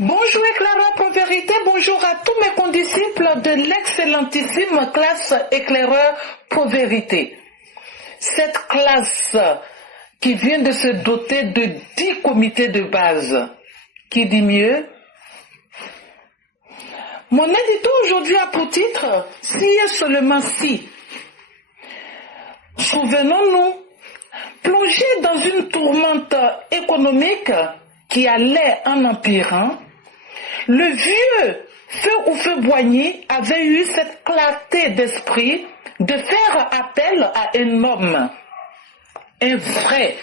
Bonjour Éclaireur pour vérité, bonjour à tous mes condisciples de l'excellentissime classe Éclaireur pour vérité. Cette classe qui vient de se doter de 10 comités de base, qui dit mieux? Mon édito aujourd'hui a pour titre « Si et seulement si ». Souvenons-nous, plongé dans une tourmente économique qui allait en empirant, le vieux Feu-Boigny avait eu cette clarté d'esprit de faire appel à un homme, un vrai,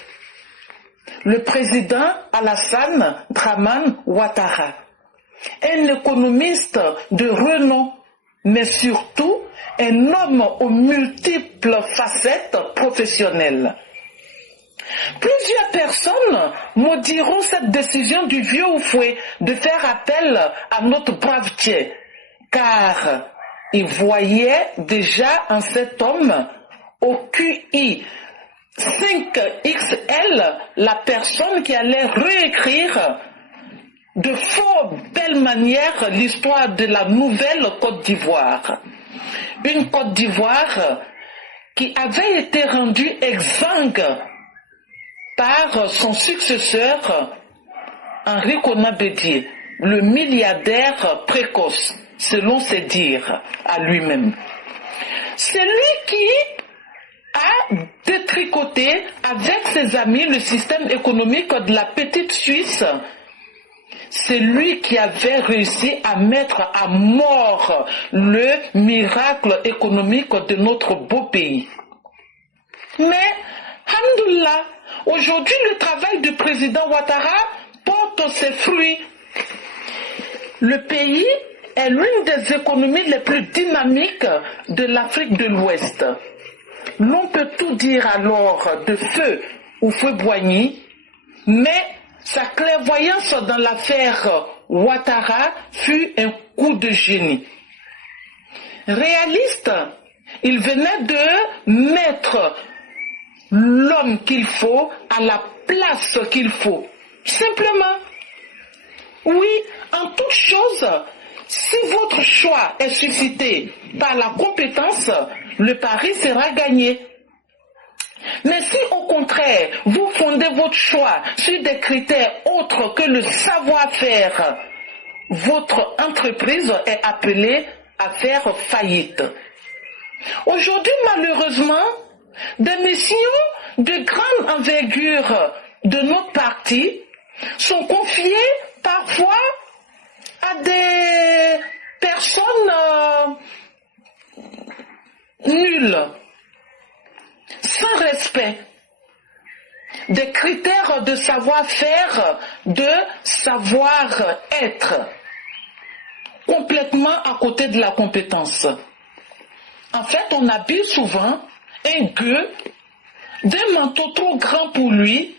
le président Alassane Dramane Ouattara, un économiste de renom, mais surtout un homme aux multiples facettes professionnelles. Plusieurs personnes maudiront cette décision du vieux Oufoué de faire appel à notre brave Thiers, car il voyait déjà en cet homme au QI 5XL la personne qui allait réécrire de fort belle manière l'histoire de la nouvelle Côte d'Ivoire. Une Côte d'Ivoire qui avait été rendue exsangue par son successeur Henri Konan Bédié, le milliardaire précoce, selon ses dires à lui-même. C'est lui qui a détricoté avec ses amis le système économique de la petite Suisse. C'est lui qui avait réussi à mettre à mort le miracle économique de notre beau pays. Mais, alhamdoulilah, aujourd'hui le travail du président Ouattara porte ses fruits. Le pays est l'une des économies les plus dynamiques de l'Afrique de l'Ouest. L'on peut tout dire alors de Feu-Boigny, mais sa clairvoyance dans l'affaire Ouattara fut un coup de génie. Réaliste, il venait de mettre l'homme qu'il faut à la place qu'il faut. Simplement. Oui, en toute chose, si votre choix est suscité par la compétence, le pari sera gagné. Mais si au contraire, vous fondez votre choix sur des critères autres que le savoir-faire, votre entreprise est appelée à faire faillite. Aujourd'hui, malheureusement, des missions de grande envergure de notre parti sont confiées parfois à des personnes nulles, sans respect, des critères de savoir-faire, de savoir-être, complètement à côté de la compétence. En fait, on habille souvent un gueux d'un manteau trop grand pour lui,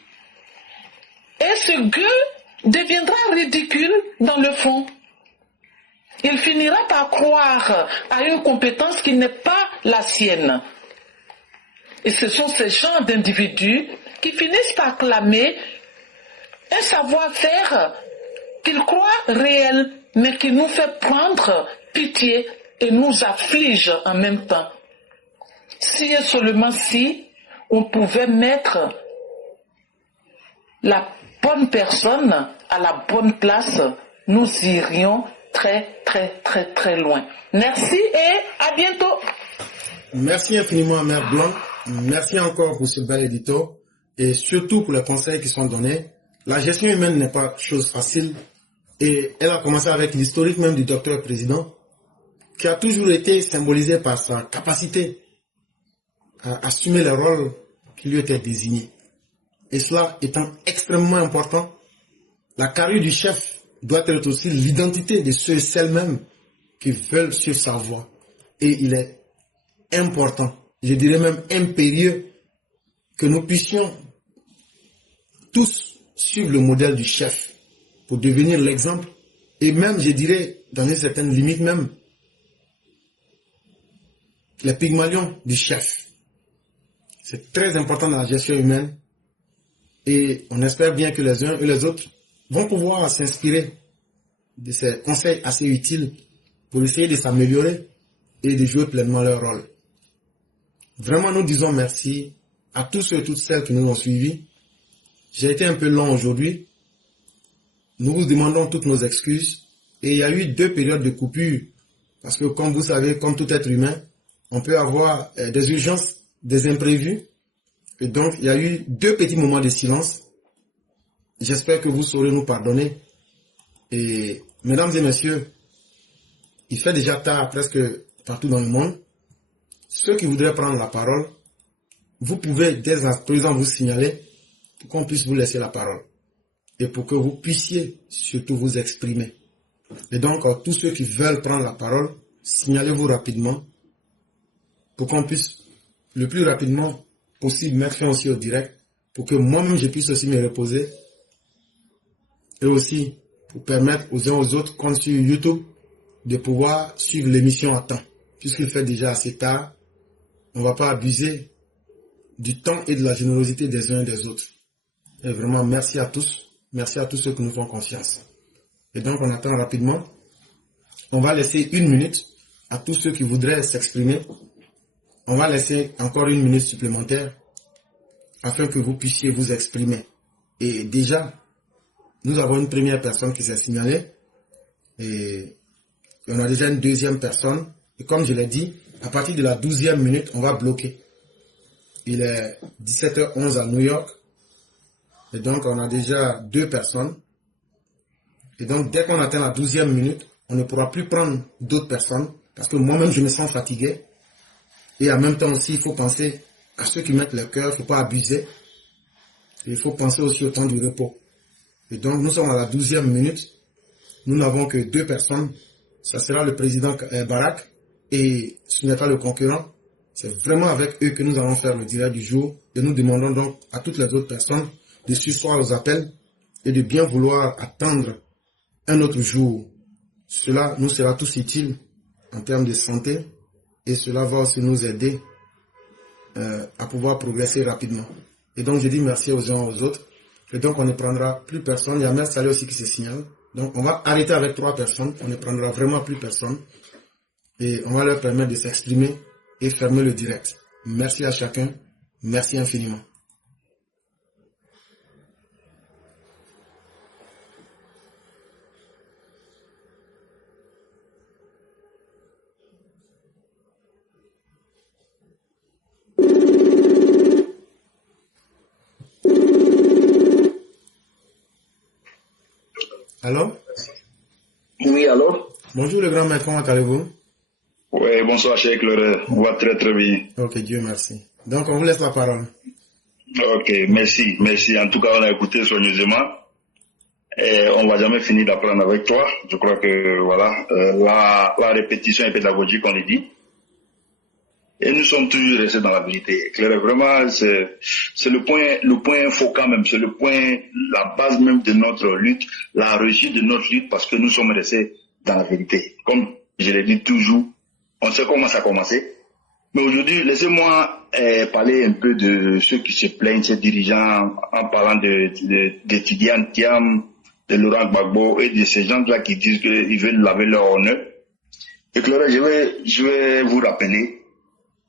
et ce gueux deviendra ridicule dans le fond. Il finira par croire à une compétence qui n'est pas la sienne. Et ce sont ces genres d'individus qui finissent par clamer un savoir-faire qu'ils croient réel, mais qui nous fait prendre pitié et nous afflige en même temps. Si et seulement si on pouvait mettre la bonne personne à la bonne place, nous irions très loin. Merci et à bientôt. Merci infiniment, Mère Blanc. Merci encore pour ce bel édito et surtout pour les conseils qui sont donnés. La gestion humaine n'est pas chose facile et elle a commencé avec l'historique même du docteur président qui a toujours été symbolisé par sa capacité à assumer le rôle qui lui était désigné. Et cela étant extrêmement important, la carrure du chef doit être aussi l'identité de ceux et celles mêmes qui veulent suivre sa voie. Et il est important, je dirais même impérieux, que nous puissions tous suivre le modèle du chef pour devenir l'exemple et même, je dirais, dans une certaine limite même, les Pygmalions du chef. C'est très important dans la gestion humaine et on espère bien que les uns et les autres vont pouvoir s'inspirer ces conseils assez utiles pour essayer de s'améliorer et de jouer pleinement leur rôle. Vraiment, nous disons merci à tous ceux et toutes celles qui nous ont suivis. J'ai été un peu long aujourd'hui. Nous vous demandons toutes nos excuses. Et il y a eu 2 périodes de coupure. Parce que comme vous savez, comme tout être humain, on peut avoir des urgences, des imprévus. Et donc, il y a eu 2 petits moments de silence. J'espère que vous saurez nous pardonner. Et mesdames et messieurs, il fait déjà tard presque partout dans le monde. Ceux qui voudraient prendre la parole, vous pouvez dès à présent vous signaler pour qu'on puisse vous laisser la parole. Et pour que vous puissiez surtout vous exprimer. Et donc, tous ceux qui veulent prendre la parole, signalez-vous rapidement pour qu'on puisse le plus rapidement possible mettre fin aussi au direct pour que moi-même je puisse aussi me reposer et aussi pour permettre aux uns aux autres, comme sur YouTube, de pouvoir suivre l'émission à temps. Puisqu'il fait déjà assez tard, on ne va pas abuser du temps et de la générosité des uns et des autres. Et vraiment, merci à tous. Merci à tous ceux qui nous font confiance. Et donc, on attend rapidement. On va laisser 1 minute à tous ceux qui voudraient s'exprimer. On va laisser encore 1 minute supplémentaire afin que vous puissiez vous exprimer. Et déjà, nous avons une première personne qui s'est signalée. Et on a déjà une deuxième personne. Et comme je l'ai dit, à partir de la 12e minute, on va bloquer. Il est 17h11 à New York. Et donc, on a déjà 2 personnes. Et donc, dès qu'on atteint la 12e minute, on ne pourra plus prendre d'autres personnes. Parce que moi-même, je me sens fatigué. Et en même temps aussi, il faut penser à ceux qui mettent leur cœur. Il ne faut pas abuser. Et il faut penser aussi au temps du repos. Et donc, nous sommes à la 12e minute. Nous n'avons que 2 personnes. Ça sera le président Barak. Et ce n'est pas le concurrent. C'est vraiment avec eux que nous allons faire le direct du jour. Et nous demandons donc à toutes les autres personnes de surseoir aux appels et de bien vouloir attendre un autre jour. Cela nous sera tous utile en termes de santé et cela va aussi nous aider à pouvoir progresser rapidement. Et donc je dis merci aux uns aux autres. Et donc on ne prendra plus personne. Il y a Mère Salé aussi qui se signale. Donc on va arrêter avec 3 personnes. On ne prendra vraiment plus personne. Et on va leur permettre de s'exprimer et fermer le direct. Merci à chacun. Merci infiniment. Allô? Oui, allô? Bonjour le grand maître, comment allez-vous? Oui, bonsoir Cheikh Lore, on va très très bien. Ok, Dieu merci. Donc on vous laisse la parole. Ok, merci, merci. En tout cas, on a écouté soigneusement. Et on va jamais finir d'apprendre avec toi. Je crois que voilà, la répétition est pédagogique, on le dit. Et nous sommes toujours restés dans la vérité. Claire, vraiment, c'est le point focal même, c'est le point, la base même de notre lutte, la réussite de notre lutte, parce que nous sommes restés dans la vérité. Comme je l'ai dit toujours, on sait comment ça a commencé. Mais aujourd'hui, laissez-moi parler un peu de ceux qui se plaignent, ces dirigeants, en parlant de Tidiane Thiam, de Laurent Gbagbo et de ces gens-là qui disent qu'ils veulent laver leur honneur. Et Claire, je vais vous rappeler.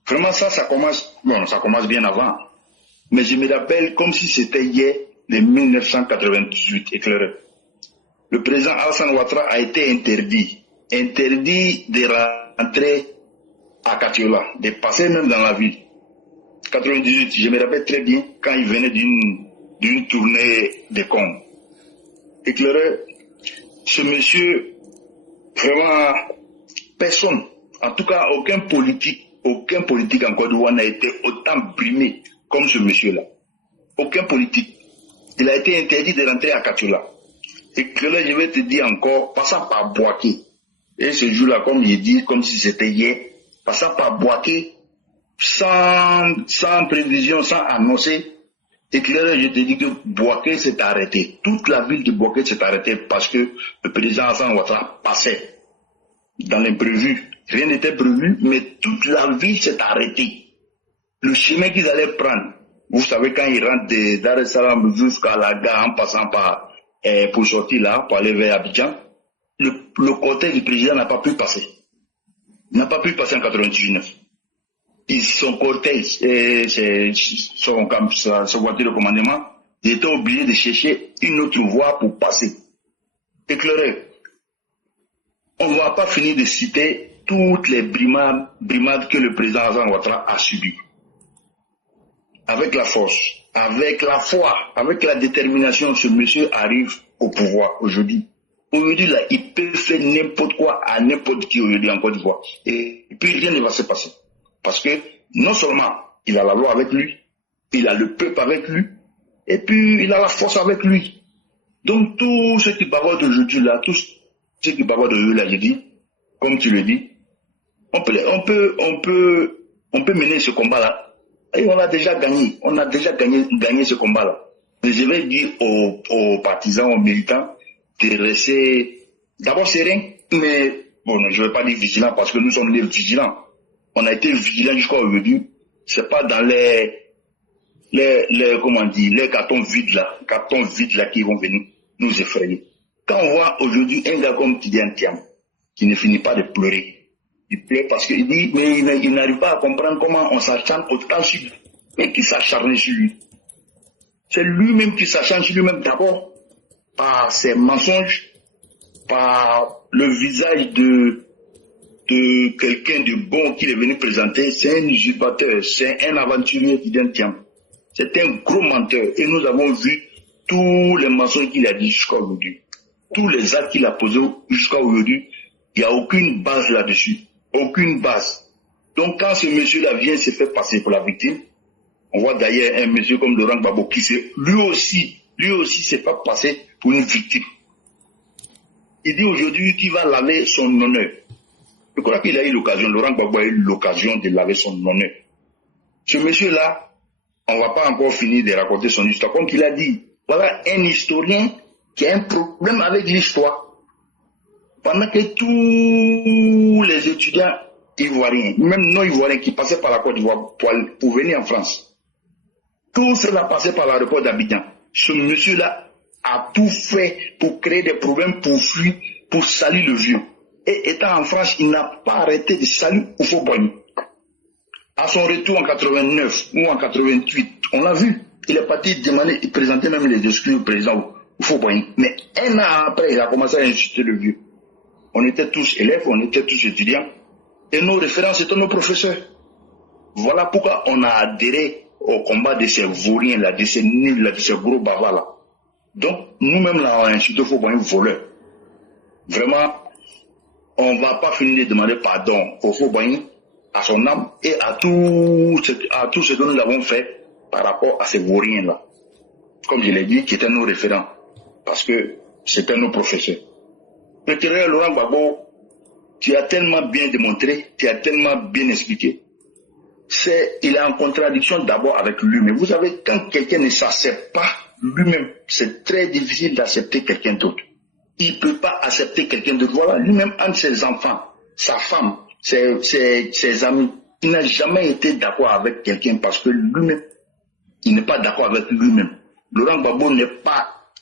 Vraiment, ça commence bien avant. Mais je me rappelle comme si c'était hier, de 1998, éclairé. Le président Alassane Ouattara a été interdit de rentrer à Katiola, de passer même dans la ville. 98, je me rappelle très bien quand il venait d'une tournée de com. Éclairé, ce monsieur, vraiment, personne, en tout cas aucun politique en Côte d'Ivoire n'a été autant brimé comme ce monsieur-là. Aucun politique. Il a été interdit de rentrer à Katiola. Et que là, je vais te dire encore, passant par Boaké. Et ce jour-là, comme je dis, comme si c'était hier, passant par Boaké, sans prévision, sans annoncer. Et que là, je te dis que Boaké s'est arrêté. Toute la ville de Boaké s'est arrêtée parce que le président Alassane Ouattara passait dans l'imprévu. Rien n'était prévu, mais toute la ville s'est arrêtée. Le chemin qu'ils allaient prendre, vous savez, quand ils rentrent de Dar es Salaam jusqu'à la gare en passant par, pour sortir là, pour aller vers Abidjan, le cortège du président n'a pas pu passer. Il n'a pas pu passer en 99. Son cortège, son voiture de commandement, il était obligé de chercher une autre voie pour passer. Éclairé. On ne va pas finir de citer toutes les brimades que le président Alassane Ouattara a subies. Avec la force, avec la foi, avec la détermination, ce monsieur arrive au pouvoir aujourd'hui. Aujourd'hui, là, il peut faire n'importe quoi à n'importe qui aujourd'hui en Côte d'Ivoire. Et puis rien ne va se passer. Parce que non seulement il a la loi avec lui, il a le peuple avec lui, et puis il a la force avec lui. Donc tous ceux qui bavardent aujourd'hui là, tous ceux qui bavardent de là, je dis, comme tu le dis, on peut mener ce combat-là. Et on a déjà gagné. On a déjà gagné ce combat-là. Mais je vais dire aux partisans, aux militants, de rester d'abord serein, mais bon, je ne vais pas dire vigilant parce que nous sommes des vigilants. On a été vigilants jusqu'à aujourd'hui. C'est pas dans les cartons vides là qui vont venir nous effrayer. Quand on voit aujourd'hui un gars comme Tidiane Thiam, qui ne finit pas de pleurer, il pleure parce qu'il dit, mais il n'arrive pas à comprendre comment on s'acharne autant sur lui. Mais qui s'acharne sur lui? C'est lui-même qui s'acharne sur lui-même d'abord, par ses mensonges, par le visage de quelqu'un de bon qu'il est venu présenter. C'est un usurpateur, c'est un aventurier Tidiane Thiam. C'est un gros menteur. Et nous avons vu tous les mensonges qu'il a dit jusqu'à aujourd'hui. Tous les actes qu'il a posés jusqu'à aujourd'hui, il n'y a aucune base là-dessus. Aucune base. Donc quand ce monsieur-là vient se faire passer pour la victime, on voit d'ailleurs un monsieur comme Laurent Gbagbo qui lui aussi s'est pas passé pour une victime. Il dit aujourd'hui qu'il va laver son honneur. Je crois qu'il a eu l'occasion, Laurent Gbagbo a eu l'occasion de laver son honneur. Ce monsieur-là, on ne va pas encore finir de raconter son histoire. Comme il a dit, voilà un historien qui a un problème avec l'histoire. Pendant que tous les étudiants ivoiriens, même non-ivoiriens qui passaient par la Côte d'Ivoire pour venir en France, tout cela passait par l'aéroport d'Abidjan. Ce monsieur-là a tout fait pour créer des problèmes, pour fuir, pour salir le vieux. Et étant en France, il n'a pas arrêté de salir Houphouët-Boigny. À son retour en 89 ou en 88, on l'a vu, il est parti demander, il présentait même les excuses au président Houphouët-Boigny. Mais un an après, il a commencé à insulter le vieux. On était tous élèves, on était tous étudiants. Et nos références étaient nos professeurs. Voilà pourquoi on a adhéré au combat de ces vauriens-là, de ces nuls-là, de ces gros bavards-là. Donc, nous-mêmes, là, on a insulté Houphouët-Boigny voleur. Vraiment, on ne va pas finir de demander pardon au Houphouët-Boigny, à son âme et à tout ce que nous avons fait par rapport à ces vauriens-là. Comme je l'ai dit, qui étaient nos référents. Parce que c'était nos professeurs. Peut-être Laurent Gbagbo, tu as tellement bien démontré, tu as tellement bien expliqué. Il est en contradiction d'abord avec lui-même. Vous savez, quand quelqu'un ne s'accepte pas lui-même, c'est très difficile d'accepter quelqu'un d'autre. Il ne peut pas accepter quelqu'un d'autre. Voilà, lui-même, entre ses enfants, sa femme, ses amis, il n'a jamais été d'accord avec quelqu'un parce que lui-même, il n'est pas d'accord avec lui-même. Laurent Gbagbo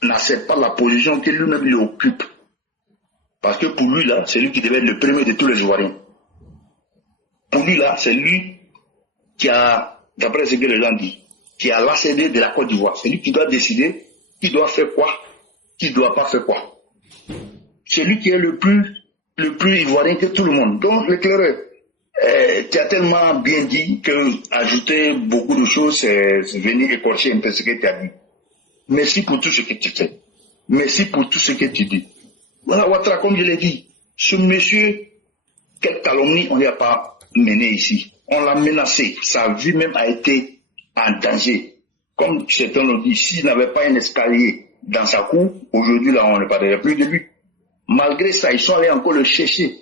n'accepte pas la position que lui-même il occupe. Parce que pour lui, là, c'est lui qui devait être le premier de tous les Ivoiriens. Pour lui, là, c'est lui qui a, d'après ce que les gens disent, qui a l'ACD de la Côte d'Ivoire. C'est lui qui doit décider qui doit faire quoi, qui ne doit pas faire quoi. C'est lui qui est le plus ivoirien que tout le monde. Donc, l'éclaireur, tu as tellement bien dit que ajouter beaucoup de choses, c'est venir écorcher un peu ce que tu as dit. Merci pour tout ce que tu fais. Merci pour tout ce que tu dis. Voilà, Ouattara, comme je l'ai dit, ce monsieur, quelle calomnie on ne l'a pas mené ici. On l'a menacé. Sa vie même a été en danger. Comme certains l'ont dit, s'il n'avait pas un escalier dans sa cour, aujourd'hui, là, on ne parlerait plus de lui. Malgré ça, ils sont allés encore le chercher,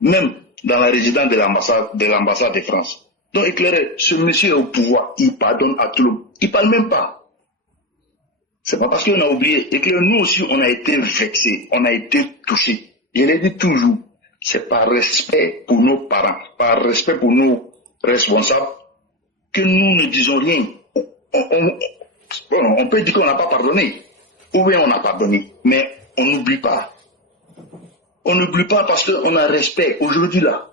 même dans la résidence de l'ambassade de France. Donc, éclairé, ce monsieur est au pouvoir, il pardonne à tout le monde. Il ne parle même pas. C'est pas parce qu'on a oublié. Et que nous aussi, on a été vexés, on a été touchés. Je l'ai dit toujours, c'est par respect pour nos parents, par respect pour nos responsables, que nous ne disons rien. On peut dire qu'on n'a pas pardonné, ou bien on a pardonné, mais on n'oublie pas. On n'oublie pas parce qu'on a respect. Aujourd'hui, là,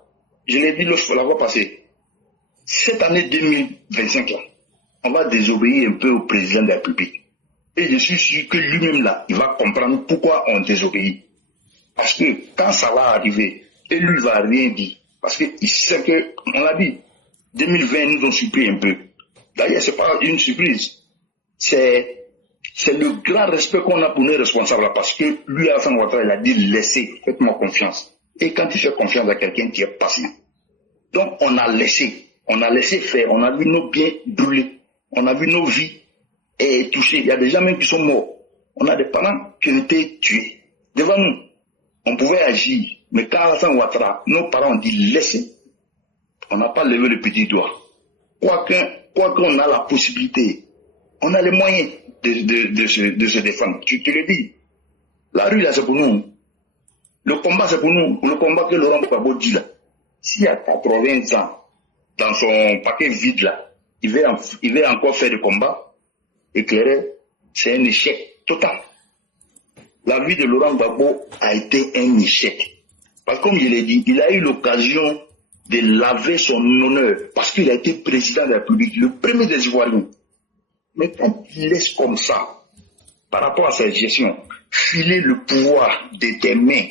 je l'ai dit la fois passée, cette année 2025, là, on va désobéir un peu au président de la République. Et je suis sûr que lui-même, là, il va comprendre pourquoi on désobéit. Parce que quand ça va arriver, et lui va rien dire. Parce qu'il sait que, on l'a dit, 2020 nous ont surpris un peu. D'ailleurs, ce n'est pas une surprise. C'est le grand respect qu'on a pour nos responsables là, parce que lui, Alassane Ouattara, il a dit laissez, faites-moi confiance. Et quand tu fais confiance à quelqu'un, tu es patient. Donc, on a laissé faire, on a vu nos biens brûler, on a vu nos vies touchées. Il y a des gens même qui sont morts. On a des parents qui ont été tués. Devant nous, on pouvait agir. Mais quand Alassane Ouattara, nos parents ont dit laissez, on n'a pas levé le petit doigt. Quoiqu'on a la possibilité, on a les moyens de se défendre. Tu le dis. La rue, là, c'est pour nous. Le combat, c'est pour nous. Le combat que Laurent Gbagbo dit, là. S'il y a 80 ans, dans son paquet vide, là, il veut encore faire du combat, éclairé, c'est un échec total. La vie de Laurent Gbagbo a été un échec. Parce que, comme je l'ai dit, il a eu l'occasion de laver son honneur, parce qu'il a été président de la République, le premier des Ivoiriens. Mais quand il laisse comme ça, par rapport à sa gestion, filer le pouvoir de tes mains,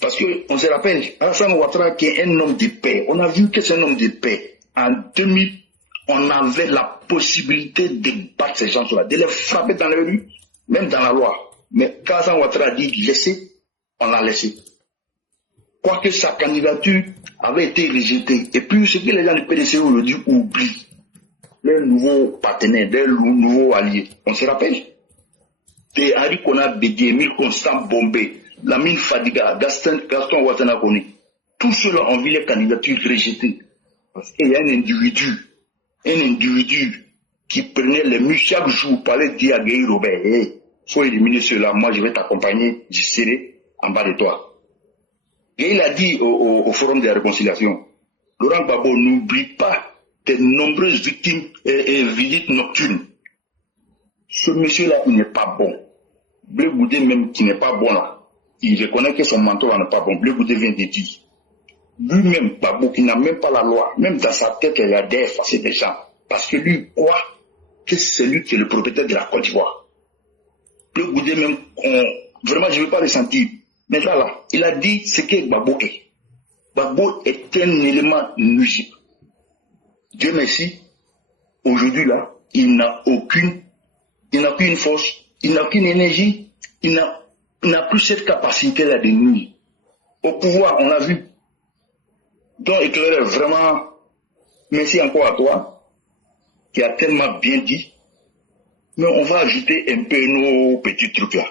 parce qu'on se rappelle, Alassane Ouattara qui est un homme de paix, on a vu que c'est un homme de paix. En 2000, on avait la possibilité de battre ces gens-là, de les frapper dans les rues, même dans la loi. Mais quand Alassane Ouattara a dit laisser, on l'a laissé. Quoique sa candidature avait été rejetée. Et puis ce que les gens du PDC aujourd'hui oublient, leurs nouveaux partenaires, leurs nouveaux alliés. On se rappelle de Henri Konan Bédié, Emile Constant Bombé, Lamine Fadiga, Gaston Ouattara Kone. Tous ceux-là ont vu les candidatures rejetées. Parce qu'il y a un individu qui prenait les murs chaque jour pour aller dire à Guy Robert, hey, faut éliminer ceux-là, moi je vais t'accompagner, je serai en bas de toi. Et il a dit au Forum de la Réconciliation, Laurent Gbagbo, n'oublie pas tes nombreuses victimes et visites nocturnes. Ce monsieur-là, il n'est pas bon. Blé Goudé même qui n'est pas bon là, il reconnaît que son mentor n'est pas bon. Blé Goudé vient de dire. Lui-même, Gbagbo, qui n'a même pas la loi, même dans sa tête, il a d'effacer des gens. Parce que lui croit que c'est lui qui est le propriétaire de la Côte d'Ivoire. Blé Goudé même, vraiment, je ne veux pas ressentir. Mais là, il a dit ce que Gbagbo est. Gbagbo est un élément nuisible. Dieu merci, aujourd'hui là, il n'a aucune force, il n'a aucune énergie, il n'a plus cette capacité-là de nuire. Au pouvoir, on l'a vu. Donc, Éclairé, vraiment, merci encore à toi, qui a tellement bien dit. Mais on va ajouter un peu nos petits trucs là.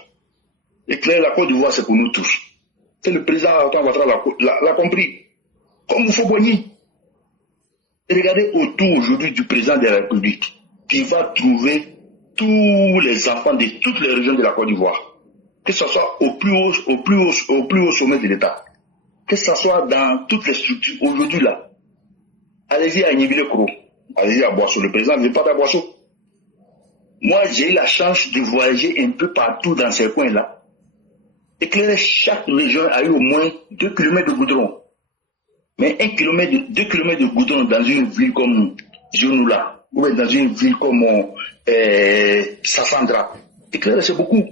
Éclairé, la Côte d'Ivoire, c'est pour nous tous. C'est le président Ouattara l'a compris. Comme Foboni. Regardez autour aujourd'hui du président de la République, qui va trouver tous les enfants de toutes les régions de la Côte d'Ivoire. Que ce soit au plus haut sommet de l'État. Que ce soit dans toutes les structures aujourd'hui là. Allez-y à Nibile-Kro. Allez-y à Boisseau. Le président ne veut pas à Boisseau. Moi, j'ai eu la chance de voyager un peu partout dans ces coins-là. Éclairer chaque région a eu au moins 2 km de goudron. Mais 2 km de goudron dans une ville comme Dionoula, ou dans une ville comme Sassandra, éclairer c'est beaucoup.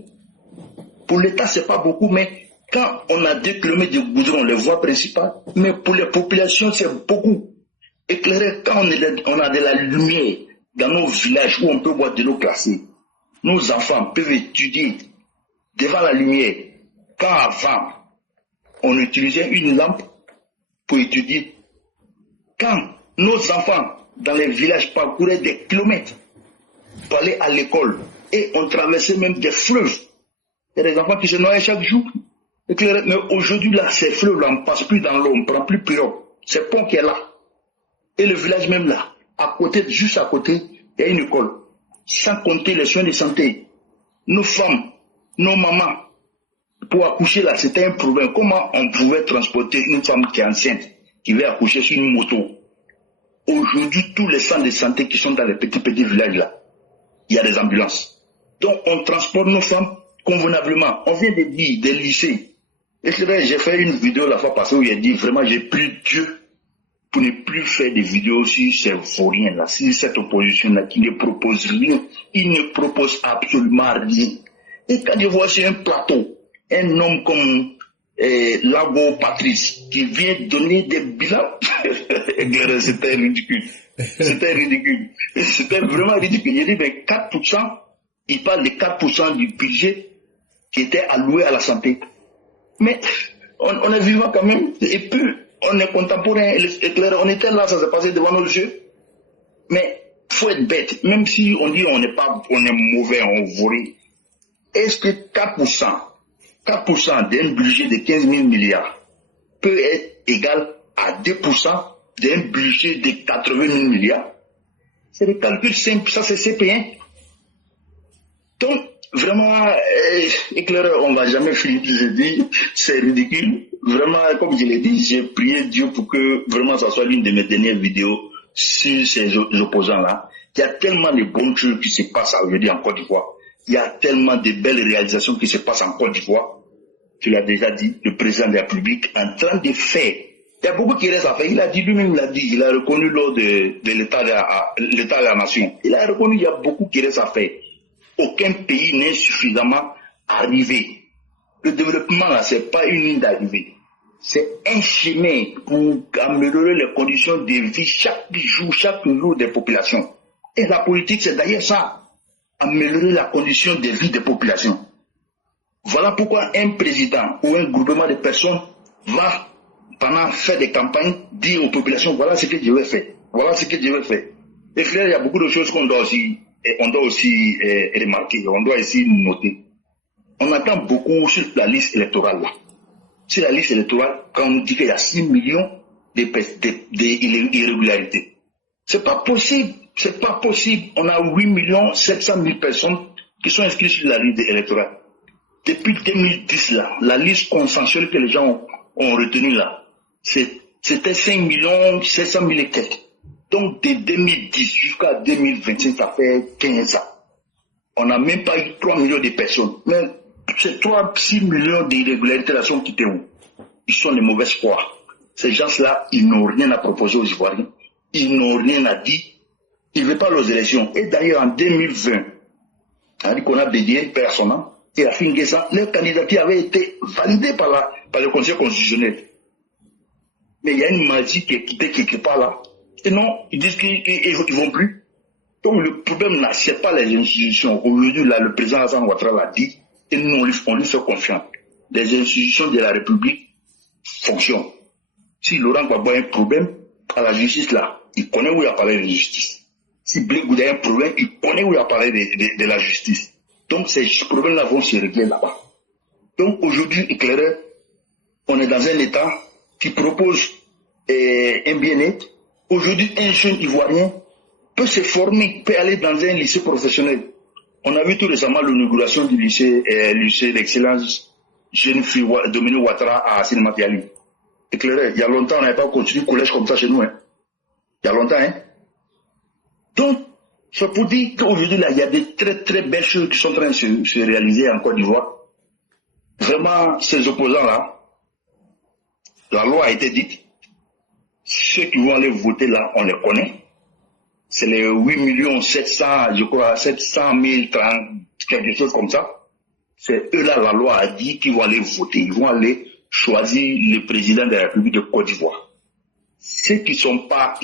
Pour l'État, c'est pas beaucoup, mais quand on a 2 km de goudron, les voies principales, mais pour les populations, c'est beaucoup. Éclairer, quand on a de la lumière dans nos villages où on peut boire de l'eau glacée, nos enfants peuvent étudier devant la lumière. Quand avant, on utilisait une lampe pour étudier. Quand nos enfants dans les villages parcouraient des kilomètres pour aller à l'école et on traversait même des fleuves. Il y a des enfants qui se noyaient chaque jour. Mais aujourd'hui, là, ces fleuves-là, on ne passe plus dans l'eau, on ne prend plus pirogue. C'est pont qui est là. Et le village même là, à côté, juste à côté, il y a une école. Sans compter les soins de santé. Nos femmes, nos mamans, pour accoucher là, c'était un problème. Comment on pouvait transporter une femme qui est enceinte, qui veut accoucher sur une moto? Aujourd'hui, tous les centres de santé qui sont dans les petits villages là, il y a des ambulances. Donc, on transporte nos femmes convenablement. On vient de dire des lycées. Et c'est vrai, j'ai fait une vidéo la fois passée où il a dit vraiment j'ai pris Dieu pour ne plus faire des vidéos sur ces vauriens-là, sur cette opposition-là qui ne propose rien. Il ne propose absolument rien. Et quand je vois sur un plateau un homme comme Lago Patrice qui vient donner des bilans, c'était ridicule. C'était ridicule. C'était vraiment ridicule. Il dit, mais 4%, il parle de 4% du budget qui était alloué à la santé. Mais on est vivant quand même. Et puis, on est contemporain, on était là, ça s'est passé devant nos yeux. Mais il faut être bête. Même si on dit on est mauvais, on vaut. Est-ce que 4% d'un budget de 15 000 milliards peut être égal à 2% d'un budget de 80 000 milliards? C'est des calculs simples, ça c'est CP1. Donc, vraiment, éclaireur, on ne va jamais finir, je dis, c'est ridicule. Vraiment, comme je l'ai dit, j'ai prié Dieu pour que vraiment ça soit l'une de mes dernières vidéos sur ces opposants-là. Il y a tellement de bonnes choses qui se passent aujourd'hui en Côte d'Ivoire. Il y a tellement de belles réalisations qui se passent en Côte d'Ivoire. Tu l'as déjà dit, le président de la République en train de faire. Il y a beaucoup qui reste à faire. Il a dit, lui-même il a dit, il a reconnu lors de l'état de la nation. Il a reconnu, il y a beaucoup qui reste à faire. Aucun pays n'est suffisamment arrivé. Le développement, là, c'est pas une ligne d'arrivée. C'est un chemin pour améliorer les conditions de vie chaque jour des populations. Et la politique, c'est d'ailleurs ça. Améliorer la condition de vie des populations. Voilà pourquoi un président ou un groupement de personnes va, pendant faire des campagnes, dire aux populations, voilà ce que je vais faire. Voilà ce que je vais faire. Et frère, il y a beaucoup de choses qu'on doit aussi remarquer, on doit aussi noter. On attend beaucoup sur la liste électorale là. Sur la liste électorale, quand on dit qu'il y a 6 millions d'irrégularités. C'est pas possible. C'est pas possible. On a 8 700 000 personnes qui sont inscrites sur la liste électorale. Depuis 2010 là, la liste consensuelle que les gens ont retenue là, c'était 5 700 000 et quelques. Donc de 2010 jusqu'à 2025, ça fait 15 ans. On n'a même pas eu 3 millions de personnes. Mais ces 6 millions d'irrégularités là sont quittées où? Ils sont de mauvaise foi. Ces gens-là, ils n'ont rien à proposer aux Ivoiriens. Ils n'ont rien à dire. Ils ne veulent pas les élections. Et d'ailleurs, en 2020, on a dit qu'on a bédié personnellement, et à Finguessa, leur candidature avait été validée par le Conseil constitutionnel. Mais il y a une magie qui est quittée quelque part là. Et non, ils disent qu'ils ne vont plus. Donc le problème là, ce n'est pas les institutions. Aujourd'hui, là, le président Hassan Ouattara l'a dit, et nous, on lui fait confiance. Les institutions de la République fonctionnent. Si Laurent Gbagbo a un problème, à la justice là, il connaît où il a parlé de justice. Si Blé Gouda a un problème, il connaît où il a parlé de la justice. Donc ces problèmes-là vont se régler là-bas. Donc aujourd'hui, éclaireur, on est dans un État qui propose un bien-être. Aujourd'hui, un jeune Ivoirien peut se former, peut aller dans un lycée professionnel. On a vu tout récemment l'inauguration du lycée d'excellence jeune fille Dominique Ouattara à Sinematiali. Éclaireur, il y a longtemps, on n'avait pas continué le collège comme ça chez nous. Hein. Il y a longtemps, hein. Donc, c'est pour dire qu'aujourd'hui, là, il y a des très très belles choses qui sont en train de se réaliser en Côte d'Ivoire. Vraiment, ces opposants-là, la loi a été dite. Ceux qui vont aller voter là, on les connaît. C'est les 8 700, je crois, 700 000, 30, quelque chose comme ça. C'est eux là, la loi a dit qu'ils vont aller voter. Ils vont aller choisir le président de la République de Côte d'Ivoire. Ceux qui ne sont pas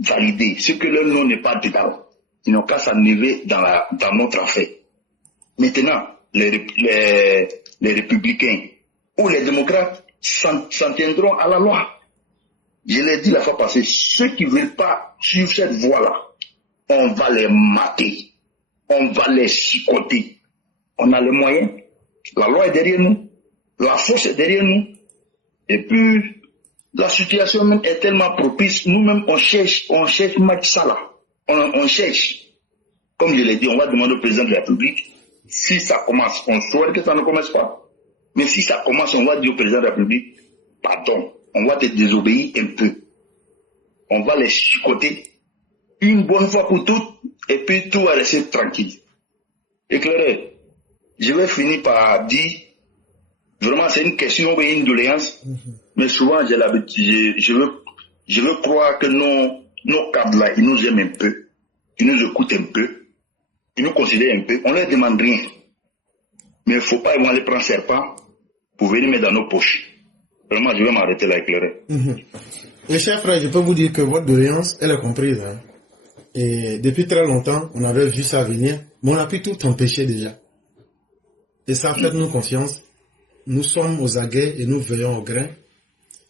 validés, ceux que leur nom n'est pas dedans, ils n'ont qu'à s'enlever dans notre affaire. Maintenant, les républicains ou les démocrates s'en tiendront à la loi. Je l'ai dit la fois passée, ceux qui ne veulent pas suivre cette voie-là, on va les mater, on va les chicoter. On a les moyens, la loi est derrière nous, la force est derrière nous, et puis la situation même est tellement propice, nous-mêmes on cherche Macky Sall. On cherche. Comme je l'ai dit, on va demander au président de la République, si ça commence, on souhaite que ça ne commence pas, mais si ça commence, on va dire au président de la République, pardon, on va te désobéir un peu. On va les chicoter une bonne fois pour toutes, et puis tout va rester tranquille. Éclairé, je vais finir par dire, Vraiment, c'est une question et une doléance. Mais souvent, j'ai l'habitude, je veux croire que nos cadres là, ils nous aiment un peu, ils nous écoutent un peu, ils nous considèrent un peu. On leur demande rien. Mais il ne faut pas aller prendre serpent pour venir mettre dans nos poches. Vraiment, je vais m'arrêter là, éclairer. Et chers frères, je peux vous dire que votre doléance, elle est comprise. Hein. Et depuis très longtemps, on avait vu ça venir, mais on a pu tout empêcher déjà. Et ça, faites-nous confiance. Nous sommes aux aguets et nous veillons au grain.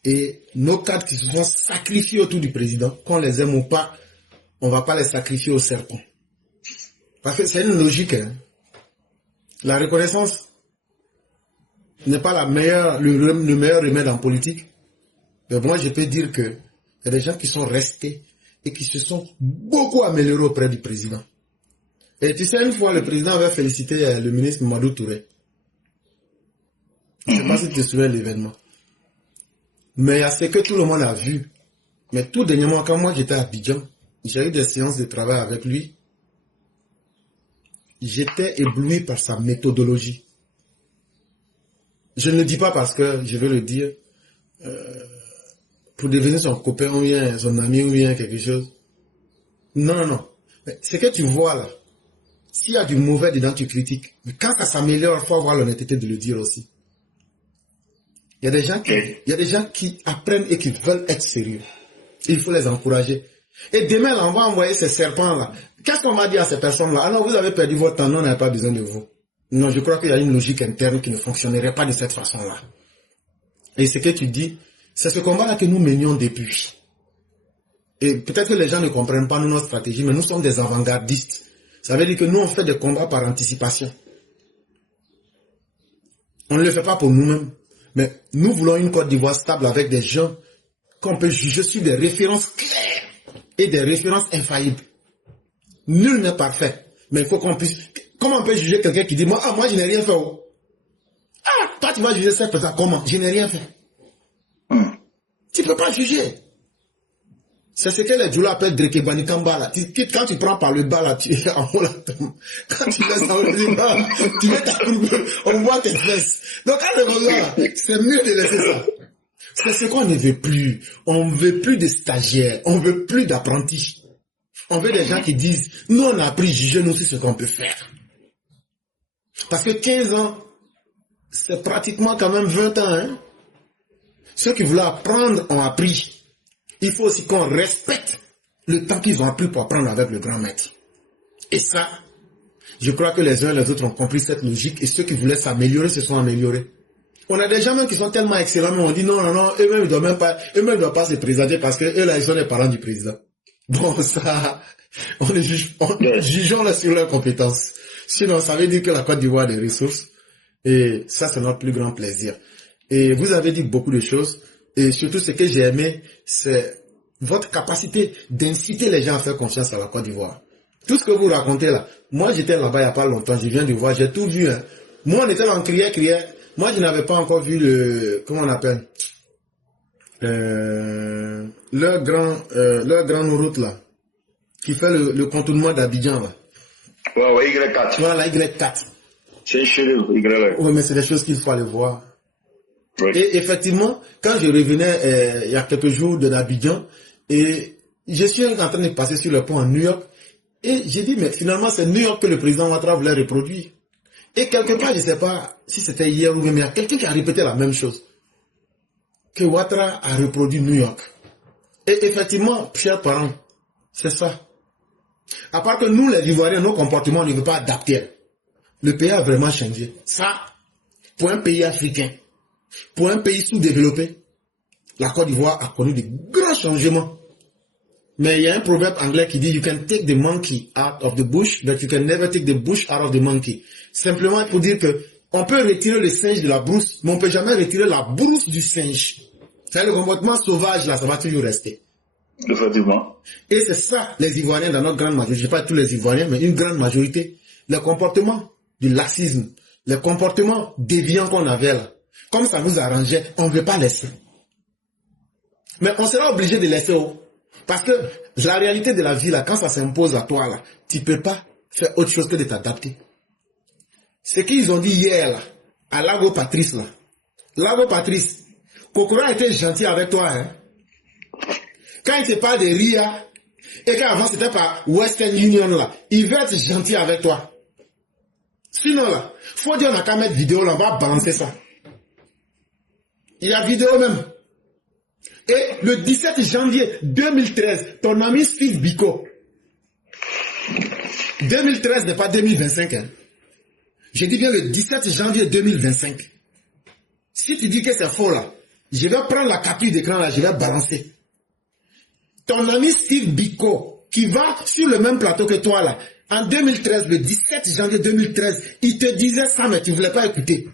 Et nos cadres qui se sont sacrifiés autour du président, qu'on les aime ou pas, on ne va pas les sacrifier au serpent. Parce que c'est une logique. Hein. La reconnaissance n'est pas le meilleur remède en politique. Mais moi, je peux dire qu'il y a des gens qui sont restés et qui se sont beaucoup améliorés auprès du président. Et tu sais, une fois, le président avait félicité le ministre Mamadou Touré. Je ne sais pas si tu te souviens de l'événement. Mais il y a ce que tout le monde a vu. Mais tout dernièrement, quand moi j'étais à Abidjan, j'ai eu des séances de travail avec lui. J'étais ébloui par sa méthodologie. Je ne le dis pas parce que je veux le dire pour devenir son copain ou bien son ami ou bien quelque chose. Non, non, non. Mais ce que tu vois là, s'il y a du mauvais dedans, tu critiques. Mais quand ça s'améliore, il faut avoir l'honnêteté de le dire aussi. Il y a des gens qui apprennent et qui veulent être sérieux. Il faut les encourager. Et demain, là, on va envoyer ces serpents-là. Qu'est-ce qu'on va dire à ces personnes-là? Alors, vous avez perdu votre temps, nous, on n'a pas besoin de vous. Non, je crois qu'il y a une logique interne qui ne fonctionnerait pas de cette façon-là. Et ce que tu dis, c'est ce combat-là que nous menions depuis. Et peut-être que les gens ne comprennent pas notre stratégie, mais nous sommes des avant-gardistes. Ça veut dire que nous, on fait des combats par anticipation. On ne le fait pas pour nous-mêmes. Mais nous voulons une Côte d'Ivoire stable avec des gens qu'on peut juger sur des références claires et des références infaillibles. Nul n'est parfait. Mais il faut qu'on puisse... Comment on peut juger quelqu'un qui dit, moi je n'ai rien fait. Oh. Ah, toi tu vas juger cette personne. Comment? Je n'ai rien fait. Tu ne peux pas juger. C'est ce que les Djoula appellent Drekebani Kamba là. Quand tu prends par le bas là, tu es en haut là. Quand tu laisses en haut, tu mets ta courbe, on voit tes fesses. Donc quand le là, c'est mieux de laisser ça. C'est ce qu'on ne veut plus. On ne veut plus de stagiaires. On ne veut plus d'apprentis. On veut des gens qui disent, nous on a appris, jugez-nous sur ce qu'on peut faire. Parce que 15 ans, c'est pratiquement quand même 20 ans. Hein? Ceux qui voulaient apprendre ont appris. Il faut aussi qu'on respecte le temps qu'ils ont appris pour apprendre avec le grand maître. Et ça, je crois que les uns et les autres ont compris cette logique et ceux qui voulaient s'améliorer se sont améliorés. On a des gens même qui sont tellement excellents, mais on dit non, eux-mêmes ils ne doivent pas se présenter parce que eux là, ils sont les parents du président. Bon, ça, jugeons là sur leurs compétences. Sinon, ça veut dire que la Côte d'Ivoire a des ressources et ça, c'est notre plus grand plaisir. Et vous avez dit beaucoup de choses. Et surtout, ce que j'ai aimé, c'est votre capacité d'inciter les gens à faire confiance à la Côte d'Ivoire. Tout ce que vous racontez là, moi j'étais là-bas il n'y a pas longtemps, je viens de voir, j'ai tout vu. Hein. Moi on était là, on criait. Moi je n'avais pas encore vu le, comment on appelle, leur grande route là, qui fait le contournement d'Abidjan là. Ouais, Y4. Voilà, Y4. C'est chez eux, Y4. Oui, mais c'est des choses qu'il faut aller voir. Oui. Et effectivement, quand je revenais il y a quelques jours de l'Abidjan, et je suis en train de passer sur le pont à New York, et j'ai dit, mais finalement, c'est New York que le président Ouattara voulait reproduire. Et quelque part, je ne sais pas si c'était hier ou même, il y a quelqu'un qui a répété la même chose. Que Ouattara a reproduit New York. Et effectivement, chers parents, c'est ça. À part que nous, les Ivoiriens, nos comportements, on ne veut pas adapter. Le pays a vraiment changé. Ça, pour un pays africain, pour un pays sous-développé, la Côte d'Ivoire a connu de grands changements. Mais il y a un proverbe anglais qui dit « You can take the monkey out of the bush, but you can never take the bush out of the monkey ». Simplement pour dire que on peut retirer le singe de la brousse, mais on ne peut jamais retirer la brousse du singe. C'est le comportement sauvage là, ça va toujours rester. Effectivement. Et c'est ça, les Ivoiriens, dans notre grande majorité, je ne dis pas tous les Ivoiriens, mais une grande majorité, le comportement du laxisme, le comportement déviant qu'on avait là. Comme ça vous arrangeait, on ne veut pas laisser. Mais on sera obligé de laisser. Parce que la réalité de la vie, là, quand ça s'impose à toi, là, tu ne peux pas faire autre chose que de t'adapter. Ce qu'ils ont dit hier, là, à Lago Patrice, là, Lavo Patrice, Kokora était gentil avec toi. Hein? Quand il te parle de RIA, et qu'avant c'était par Western Union, là, il veut être gentil avec toi. Sinon, là, faut dire on n'a qu'à mettre vidéo, là, on va balancer ça. Il y a vidéo même. Et le 17 janvier 2013, ton ami Steve Biko, 2013 n'est pas 2025. Hein. Je dis bien le 17 janvier 2025. Si tu dis que c'est faux là, je vais prendre la capture d'écran là, je vais balancer. Ton ami Steve Biko, qui va sur le même plateau que toi là, en 2013, le 17 janvier 2013, il te disait ça, mais tu ne voulais pas écouter.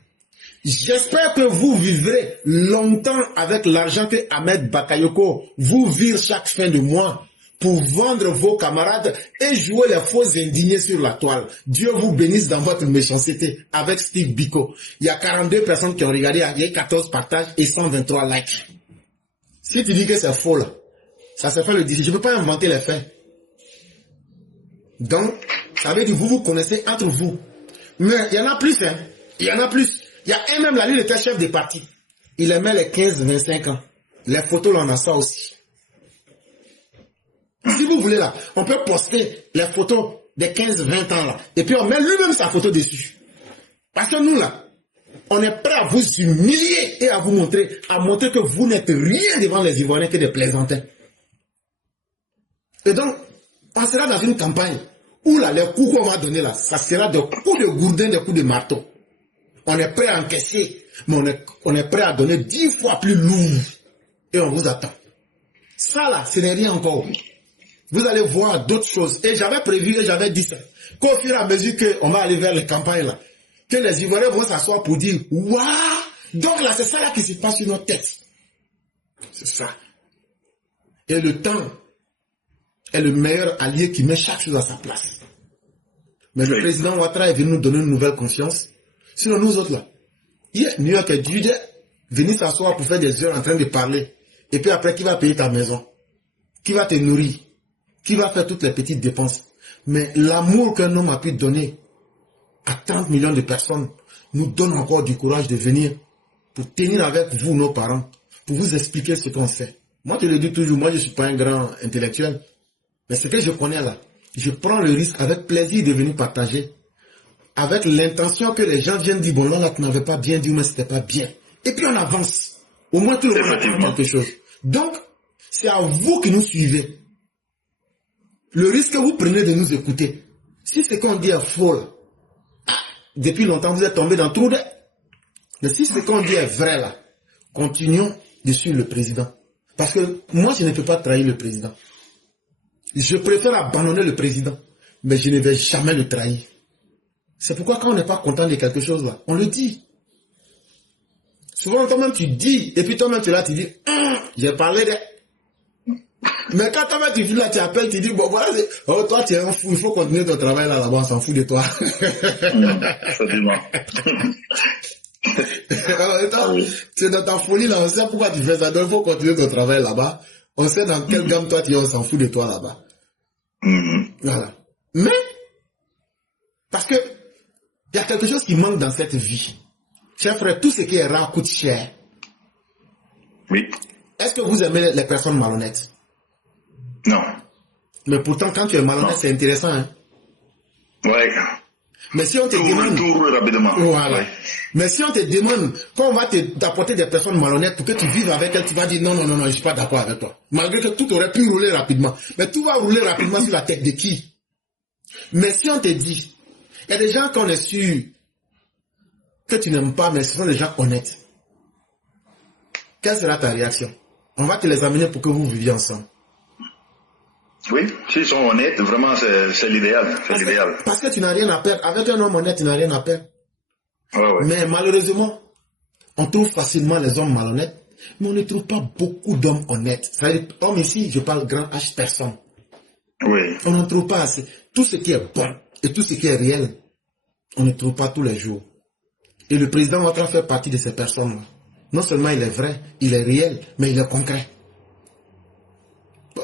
J'espère que vous vivrez longtemps avec l'argent que Ahmed Bakayoko vous vire chaque fin de mois pour vendre vos camarades et jouer les faux indignés sur la toile. Dieu vous bénisse dans votre méchanceté avec Steve Biko. Il y a 42 personnes qui ont regardé, il y a 14 partages et 123 likes. Si tu dis que c'est faux là, ça se fait le 18. Je ne peux pas inventer les faits. Donc, ça veut dire que vous vous connaissez entre vous. Mais il y en a plus, hein. Il y en a plus. Il y a un même là, lui, il était chef de parti. Il aimait les 15-25 ans. Les photos, là, on a ça aussi. Si vous voulez, là, on peut poster les photos des 15-20 ans, là. Et puis, on met lui-même sa photo dessus. Parce que nous, là, on est prêt à vous humilier et à vous montrer, que vous n'êtes rien devant les Ivoiriens que des plaisantins. Et donc, on sera dans une campagne où, là, les coups qu'on va donner, là, ça sera des coups de gourdin, des coups de marteau. On est prêt à encaisser, mais on est prêt à donner 10 fois plus lourd. Et on vous attend. Ça là, ce n'est rien encore. Vous allez voir d'autres choses. Et j'avais prévu et j'avais dit ça. Qu'au fur et à mesure qu'on va aller vers les campagnes là, que les Ivoiriens vont s'asseoir pour dire « Waouh !» Donc là, c'est ça là qui se passe sur notre tête. C'est ça. Et le temps est le meilleur allié qui met chaque chose à sa place. Mais le président Ouattara est venu nous donner une nouvelle confiance. Sinon, nous autres, là, New York est dû venir s'asseoir pour faire des heures en train de parler. Et puis après, qui va payer ta maison? Qui va te nourrir? Qui va faire toutes les petites dépenses? Mais l'amour qu'un homme a pu donner à 30 millions de personnes nous donne encore du courage de venir pour tenir avec vous, nos parents, pour vous expliquer ce qu'on fait. Moi, je le dis toujours, moi, je ne suis pas un grand intellectuel. Mais ce que je connais là, je prends le risque avec plaisir de venir partager. Avec l'intention que les gens viennent dire, bon là, tu n'avais pas bien dit, mais c'était pas bien. Et puis on avance. Au moins tout le monde apprend quelque chose. Donc, c'est à vous qui nous suivez. Le risque que vous prenez de nous écouter, si ce qu'on dit est faux, là, depuis longtemps vous êtes tombé dans le trou. Mais si ce qu'on dit est vrai, là, continuons de suivre le président. Parce que moi, je ne peux pas trahir le président. Je préfère abandonner le président, mais je ne vais jamais le trahir. C'est pourquoi quand on n'est pas content de quelque chose là, on le dit. Souvent toi-même tu dis, et puis toi-même tu es là, tu dis, j'ai parlé de... Mais quand toi-même tu vis là, tu appelles, tu dis, bon voilà, oh, toi tu es un fou, il faut continuer ton travail là-bas, on s'en fout de toi. Alors, tu es dans ta folie là, on sait pourquoi tu fais ça, donc il faut continuer ton travail là-bas. On sait dans quelle gamme toi tu es, on s'en fout de toi là-bas. Voilà. Mais, parce que, il y a quelque chose qui manque dans cette vie. Cher frère, tout ce qui est rare coûte cher. Oui. Est-ce que vous aimez les personnes malhonnêtes? Non. Mais pourtant, quand tu es malhonnête, c'est intéressant. Hein? Ouais. Mais si on te demande... Tout rapidement. Voilà. Ouais. Mais si on te demande, quand on va t'apporter des personnes malhonnêtes pour que tu vives avec elles, tu vas dire non, non, non, non, je ne suis pas d'accord avec toi. Malgré que tout aurait pu rouler rapidement. Mais tout va rouler rapidement sur la tête de qui? Mais si on te dit, il y a des gens qu'on est sûr que tu n'aimes pas, mais ce sont des gens honnêtes. Quelle sera ta réaction? On va te les amener pour que vous viviez ensemble. Oui, s'ils sont honnêtes, vraiment, c'est l'idéal. C'est l'idéal. Parce que tu n'as rien à perdre. Avec un homme honnête, tu n'as rien à perdre. Ouais, ouais. Mais malheureusement, on trouve facilement les hommes malhonnêtes, mais on ne trouve pas beaucoup d'hommes honnêtes. C'est-à-dire, homme ici, je parle grand H personne. Oui. On n'en trouve pas assez. Tout ce qui est bon et tout ce qui est réel, on ne trouve pas tous les jours. Et le président Ouattara fait partie de ces personnes-là. Non seulement il est vrai, il est réel, mais il est concret.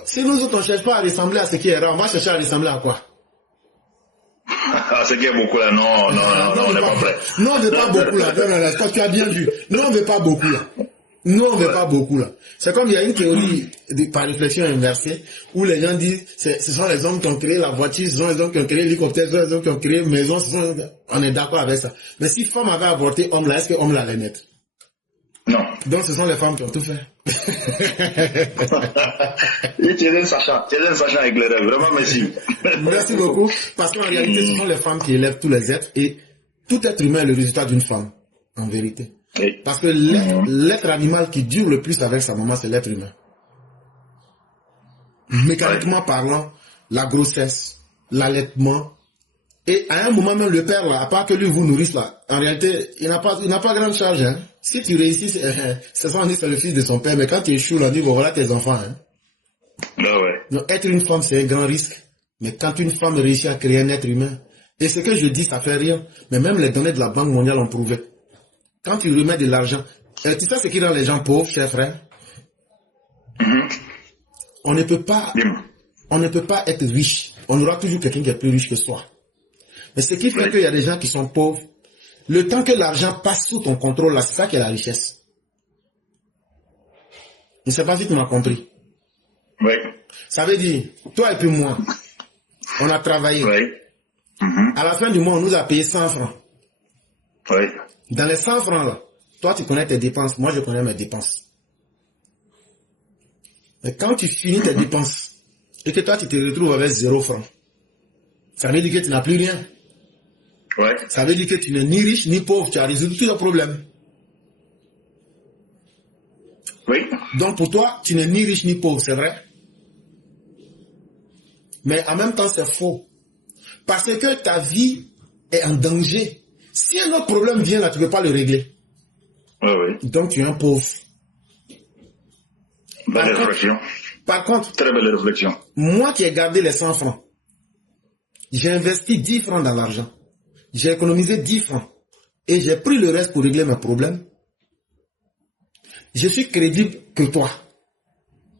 Si nous autres, on ne cherche pas à ressembler à ce qui est rare, on va chercher à ressembler à quoi? Ah, c'est qu'il y a beaucoup là. Non, on n'est pas prêt. Non, on ne veut pas beaucoup là. Non, tu as bien vu. Non, on ne veut pas beaucoup là. Non, on ne veut pas beaucoup là. C'est comme il y a une théorie par réflexion inversée où les gens disent ce sont les hommes qui ont créé la voiture, ce sont les hommes qui ont créé l'hélicoptère, ce sont les hommes qui ont créé la maison. On est d'accord avec ça. Mais si femme avait avorté homme là, est-ce que homme l'allait naître? Non. Donc ce sont les femmes qui ont tout fait. Et tu es un sachant avec les rêves. Vraiment, merci. Merci beaucoup. Parce qu'en réalité, ce sont les femmes qui élèvent tous les êtres et tout être humain est le résultat d'une femme, en vérité. Oui. Parce que l'être animal qui dure le plus avec sa maman, c'est l'être humain. Mécaniquement parlant, la grossesse, l'allaitement, et à un moment même le père là, à part que lui vous nourrisse là, en réalité, il n'a pas grande charge. Hein. Si tu réussis, c'est le fils de son père, mais quand tu échoues, on dit bon voilà tes enfants. Hein. Ah ouais. Donc être une femme, c'est un grand risque. Mais quand une femme réussit à créer un être humain, et ce que je dis, ça fait rire, mais même les données de la Banque mondiale ont prouvé. Quand tu remets de l'argent, tu sais ce qui rend les gens pauvres, chers frères? On ne peut pas être riche. On aura toujours quelqu'un qui est plus riche que soi. Mais ce qui fait qu'il y a des gens qui sont pauvres, le temps que l'argent passe sous ton contrôle, là, c'est ça qui est la richesse. Je ne sais pas si tu m'as compris. Oui. Ça veut dire, toi et puis moi, on a travaillé. Oui. À la fin du mois, on nous a payé 100 francs. Oui. Dans les 100 francs là, toi tu connais tes dépenses, moi je connais mes dépenses. Mais quand tu finis tes dépenses et que toi tu te retrouves avec 0 francs, ça veut dire que tu n'as plus rien. Ouais. Ça veut dire que tu n'es ni riche ni pauvre, tu as résolu tous les problèmes. Oui. Donc pour toi, tu n'es ni riche ni pauvre, c'est vrai. Mais en même temps, c'est faux. Parce que ta vie est en danger. Si un autre problème vient là, tu ne peux pas le régler. Oui, oui. Donc tu es un pauvre. Belle réflexion. Par contre, très belle réflexion. Moi qui ai gardé les 100 francs, j'ai investi 10 francs dans l'argent. J'ai économisé 10 francs. Et j'ai pris le reste pour régler mes problèmes. Je suis crédible que toi.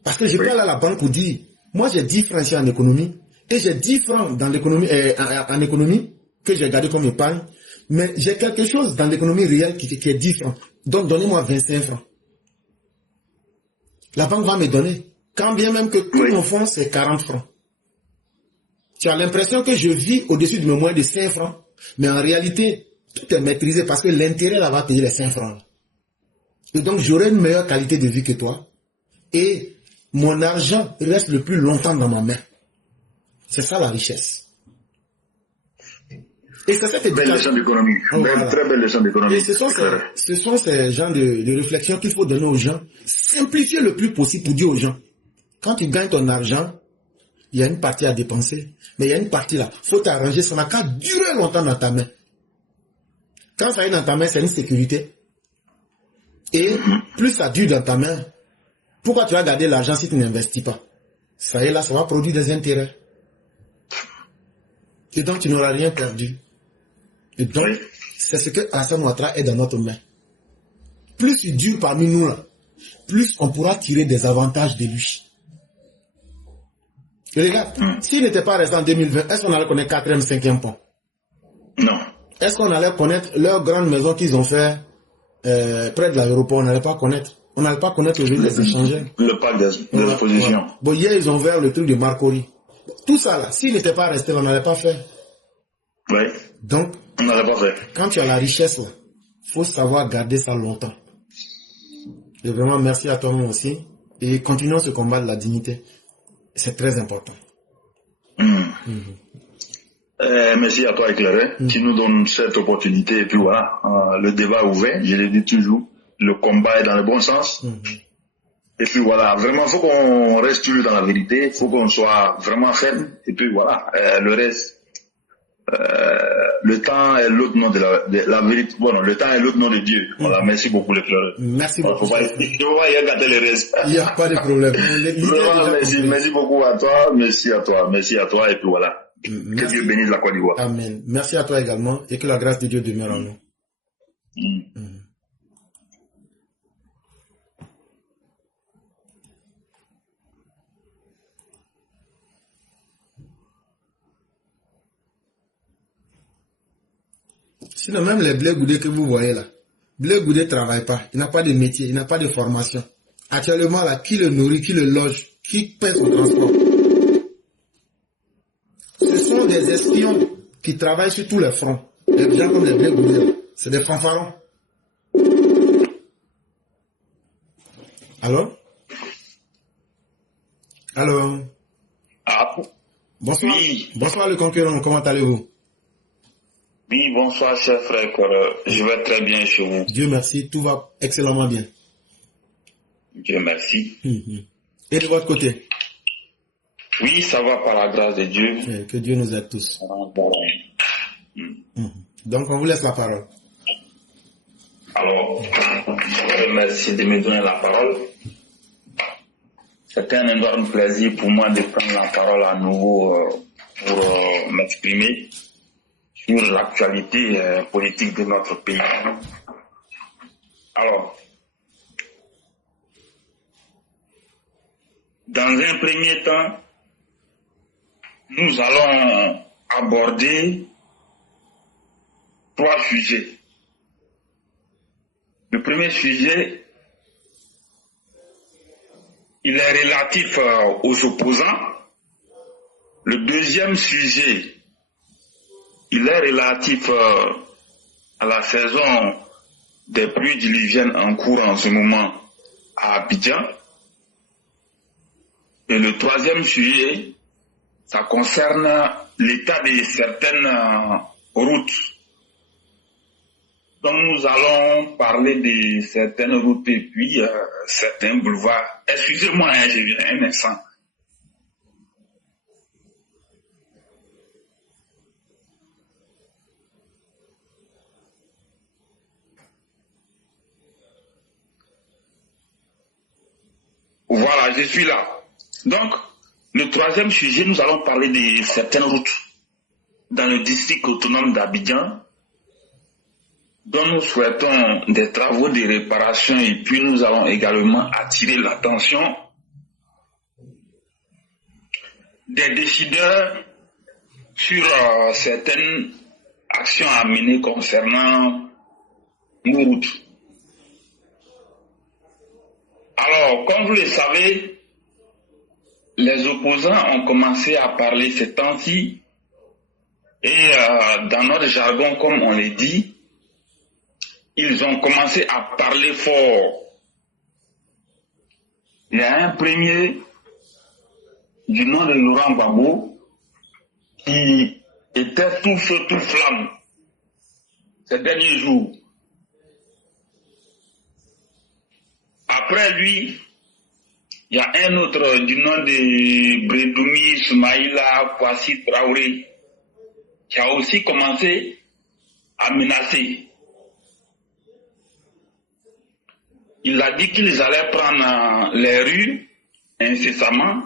Parce que je peux aller à la banque pour dire, moi j'ai 10 francs ici en économie, et j'ai 10 francs dans l'économie, en économie, que j'ai gardé comme épargne, mais j'ai quelque chose dans l'économie réelle qui est 10 francs. Donc donnez-moi 25 francs. La banque va me donner. Quand bien même que tout mon fonds c'est 40 francs. Tu as l'impression que je vis au-dessus de mes moyens de 5 francs, mais en réalité, tout est maîtrisé parce que l'intérêt là va payer les 5 francs. Et donc j'aurai une meilleure qualité de vie que toi. Et mon argent reste le plus longtemps dans ma main. C'est ça la richesse. Et c'est cette éducation. Belle leçon d'économie. Voilà. Très belle leçon d'économie. Et ce sont ces genres de réflexions qu'il faut donner aux gens. Simplifier le plus possible pour dire aux gens. Quand tu gagnes ton argent, il y a une partie à dépenser. Mais il y a une partie là. Il faut t'arranger. Ça n'a qu'à durer longtemps dans ta main. Quand ça est dans ta main, c'est une sécurité. Et plus ça dure dans ta main, pourquoi tu vas garder l'argent si tu n'investis pas? Ça est là, ça va produire des intérêts. Et donc tu n'auras rien perdu. Et donc, c'est ce que Alassane Ouattara est dans notre main. Plus il dure parmi nous là, plus on pourra tirer des avantages de lui. Et regarde, s'il n'était pas resté en 2020, est-ce qu'on allait connaître 4e, 5e pont? Non. Est-ce qu'on allait connaître leur grande maison qu'ils ont fait près de l'aéroport? On n'allait pas connaître. On n'allait pas connaître le ville des échangeurs. Le parc d'exposition. Ouais. Bon, hier, ils ont ouvert le truc de Marcory. Tout ça là, s'il n'était pas resté, on n'allait pas faire. Oui. Donc, on n'allait pas faire. Quand tu as la richesse là, il faut savoir garder ça longtemps. Et vraiment, merci à toi-même aussi. Et continuons ce combat de la dignité. C'est très important. Merci à toi, Éclairé, qui nous donne cette opportunité. Et puis voilà, le débat est ouvert, je le dis toujours. Le combat est dans le bon sens. Et puis voilà, vraiment, il faut qu'on reste toujours dans la vérité. Il faut qu'on soit vraiment ferme. Et puis voilà, le reste, le temps est l'autre nom de la vérité. Bon, le temps est l'autre nom de Dieu. Voilà, merci beaucoup, Éclairé. Merci beaucoup. Il ne faut pas y regarder le reste. Il n'y a pas de problème. Merci beaucoup à toi. Merci à toi. Et puis voilà. Que Dieu bénisse la Côte d'Ivoire. Amen. Merci à toi également et que la grâce de Dieu demeure en nous. Sinon, même les Blé Goudé que vous voyez là, Blé Goudé ne travaille pas, il n'a pas de métier, il n'a pas de formation. Actuellement, là, qui le nourrit, qui le loge, qui paie son transport? Ce sont des espions qui travaillent sur tous les fronts. Les gens comme les Blé Goudé, c'est des fanfarons. Allô? Allô? Ah, Bonsoir. oui. Bonsoir le concurrent, comment allez-vous? Oui, bonsoir, cher frère. Je vais très bien chez vous. Dieu merci, tout va excellemment bien. Dieu merci. Et de votre côté? Oui, ça va par la grâce de Dieu. Que Dieu nous aide tous. Donc, on vous laisse la parole. Alors, merci de me donner la parole. C'est un énorme plaisir pour moi de prendre la parole à nouveau pour m'exprimer sur l'actualité politique de notre pays. Alors, dans un premier temps, nous allons aborder 3 sujets. Le premier sujet, il est relatif aux opposants. Le deuxième sujet, il est relatif à la saison des pluies diluviennes en cours en ce moment à Abidjan. Et le troisième sujet, ça concerne l'état de certaines routes. Donc nous allons parler de certaines routes et puis certains boulevards. Excusez-moi, je viens un instant. Voilà, je suis là. Donc, le troisième sujet, nous allons parler de certaines routes dans le district autonome d'Abidjan, dont nous souhaitons des travaux de réparation et puis nous allons également attirer l'attention des décideurs sur certaines actions à mener concernant nos routes. Alors, comme vous le savez, les opposants ont commencé à parler ces temps-ci et dans notre jargon, comme on le dit, ils ont commencé à parler fort. Il y a un premier du nom de Laurent Gbagbo qui était tout feu, tout flamme ces derniers jours. Après lui, il y a un autre du nom de Bredoumi Soumaïla Kwasi Traoré qui a aussi commencé à menacer. Il a dit qu'ils allaient prendre les rues incessamment.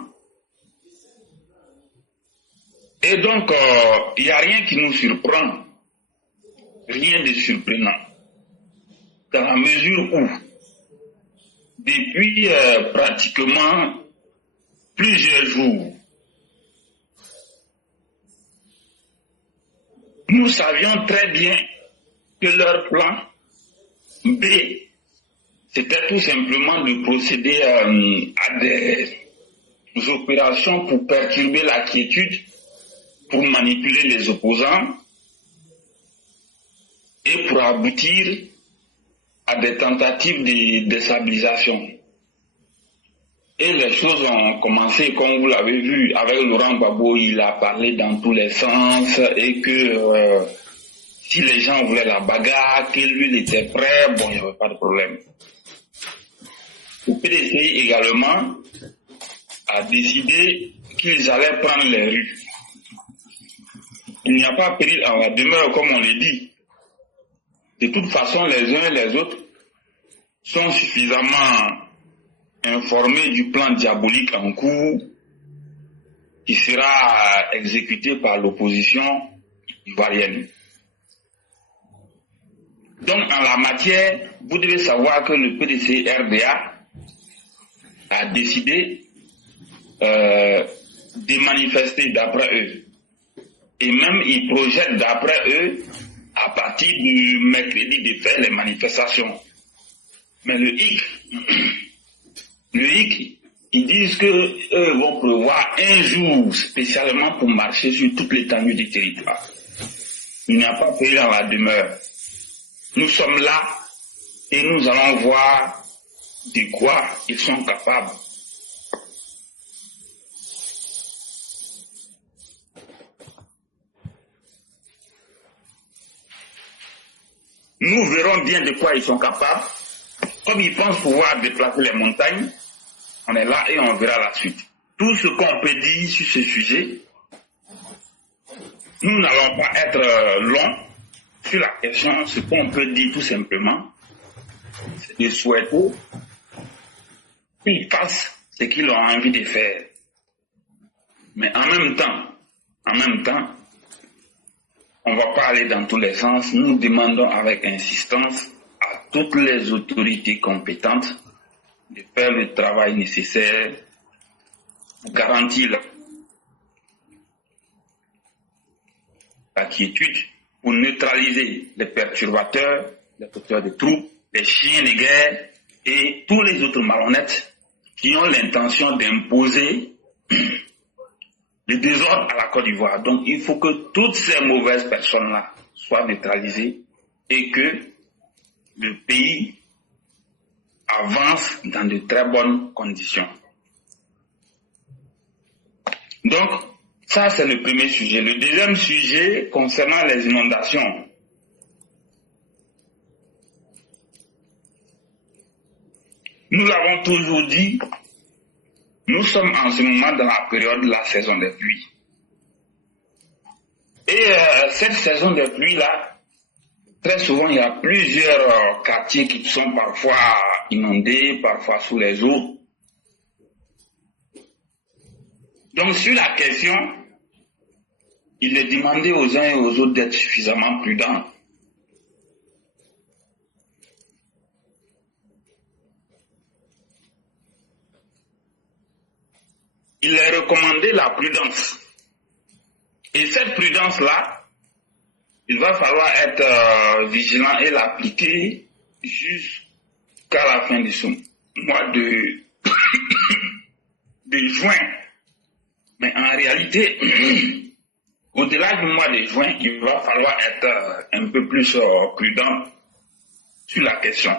Et donc, il n'y a rien qui nous surprend. Rien de surprenant. Dans la mesure où, depuis pratiquement plusieurs jours, nous savions très bien que leur plan B, c'était tout simplement de procéder à des opérations pour perturber la quiétude, pour manipuler les opposants et pour aboutir à des tentatives de déstabilisation. Et les choses ont commencé, comme vous l'avez vu, avec Laurent Gbagbo, il a parlé dans tous les sens et que si les gens voulaient la bagarre, que lui il était prêt, bon, il n'y avait pas de problème. Le PDC également a décidé qu'ils allaient prendre les rues. Il n'y a pas péril en la demeure, comme on le dit. De toute façon, les uns et les autres sont suffisamment informés du plan diabolique en cours qui sera exécuté par l'opposition ivoirienne. Donc, en la matière, vous devez savoir que le PDC-RDA a décidé de manifester d'après eux. Et même, ils projettent d'après eux à partir du mercredi de faire les manifestations. Mais le hic, ils disent qu'eux vont prévoir un jour spécialement pour marcher sur toute l'étendue du territoire. Il n'y a pas pays dans la demeure. Nous sommes là et nous allons voir de quoi ils sont capables. Nous verrons bien de quoi ils sont capables. Comme ils pensent pouvoir déplacer les montagnes, on est là et on verra la suite. Tout ce qu'on peut dire sur ce sujet, nous n'allons pas être longs sur la question. Ce qu'on peut dire tout simplement, c'est de souhaiter qu'ils fassent ce qu'ils ont envie de faire. Mais en même temps, on ne va pas aller dans tous les sens. Nous demandons avec insistance à toutes les autorités compétentes de faire le travail nécessaire pour garantir la quiétude, pour neutraliser les perturbateurs, les porteurs de troupes, les chiens de guerre et tous les autres malhonnêtes qui ont l'intention d'imposer le désordre à la Côte d'Ivoire. Donc il faut que toutes ces mauvaises personnes-là soient neutralisées et que le pays avance dans de très bonnes conditions. Donc, ça c'est le premier sujet. Le deuxième sujet concernant les inondations. Nous l'avons toujours dit, nous sommes en ce moment dans la période de la saison des pluies. Et cette saison des pluies-là, très souvent, il y a plusieurs quartiers qui sont parfois inondés, parfois sous les eaux. Donc, sur la question, il est demandé aux uns et aux autres d'être suffisamment prudents. Il est recommandé la prudence. Et cette prudence-là, il va falloir être vigilant et l'appliquer jusqu'à la fin de ce mois de juin. Mais en réalité, au-delà du mois de juin, il va falloir être un peu plus prudent sur la question.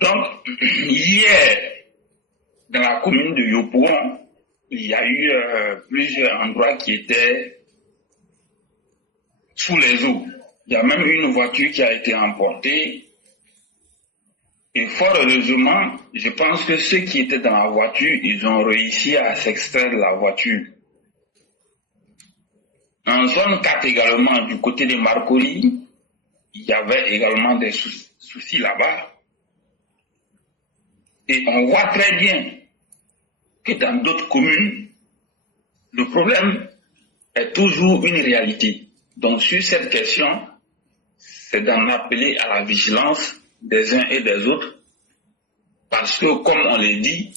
Donc, hier, dans la commune de Yopougon, il y a eu plusieurs endroits qui étaient sous les eaux. Il y a même une voiture qui a été emportée. Et fort heureusement, je pense que ceux qui étaient dans la voiture, ils ont réussi à s'extraire de la voiture. En zone 4 également, du côté de Marcory, il y avait également des soucis là-bas. Et on voit très bien que dans d'autres communes, le problème est toujours une réalité. Donc sur cette question, c'est d'en appeler à la vigilance des uns et des autres, parce que comme on l'a dit,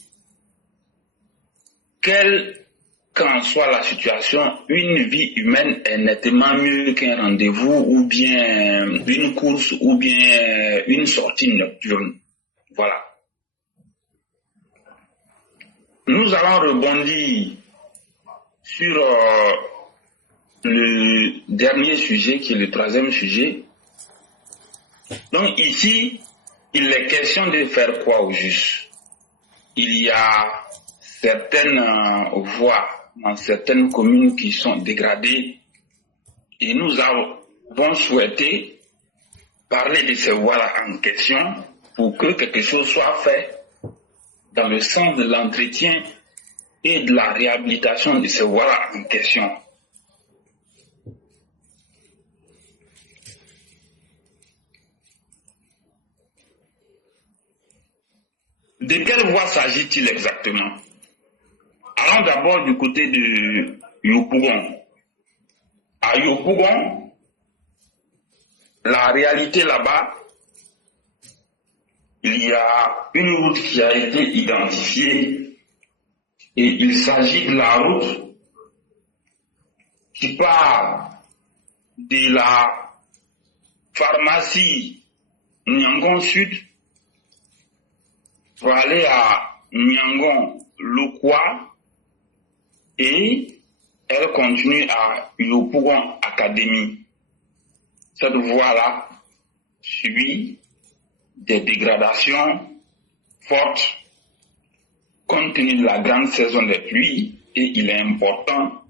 quelle qu'en soit la situation, une vie humaine est nettement mieux qu'un rendez-vous ou bien une course ou bien une sortie nocturne. Voilà. Nous allons rebondir sur le dernier sujet qui est le troisième sujet. Donc ici, il est question de faire quoi au juste? Il y a certaines voies dans certaines communes qui sont dégradées et nous avons souhaité parler de ces voies-là en question pour que quelque chose soit fait dans le sens de l'entretien et de la réhabilitation de ces voies-là en question. De quelle voie s'agit-il exactement? Allons d'abord du côté de Yopougon. À Yopougon, la réalité là-bas, il y a une route qui a été identifiée et il s'agit de la route qui part de la pharmacie Nyangon Sud pour aller à Nyangon Lokwa et elle continue à Yopougon Academy. Cette voie-là subit des dégradations fortes compte tenu de la grande saison des pluies et il est important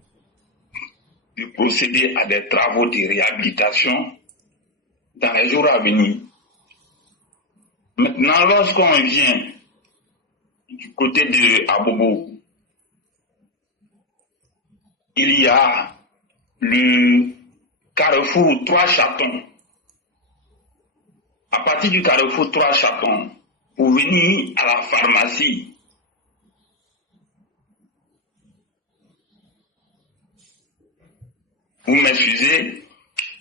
de procéder à des travaux de réhabilitation dans les jours à venir. Maintenant, lorsqu'on vient du côté de Abobo, il y a le carrefour Trois Chatons. À partir du carrefour Trois Chatons, pour venir à la pharmacie, vous m'excusez,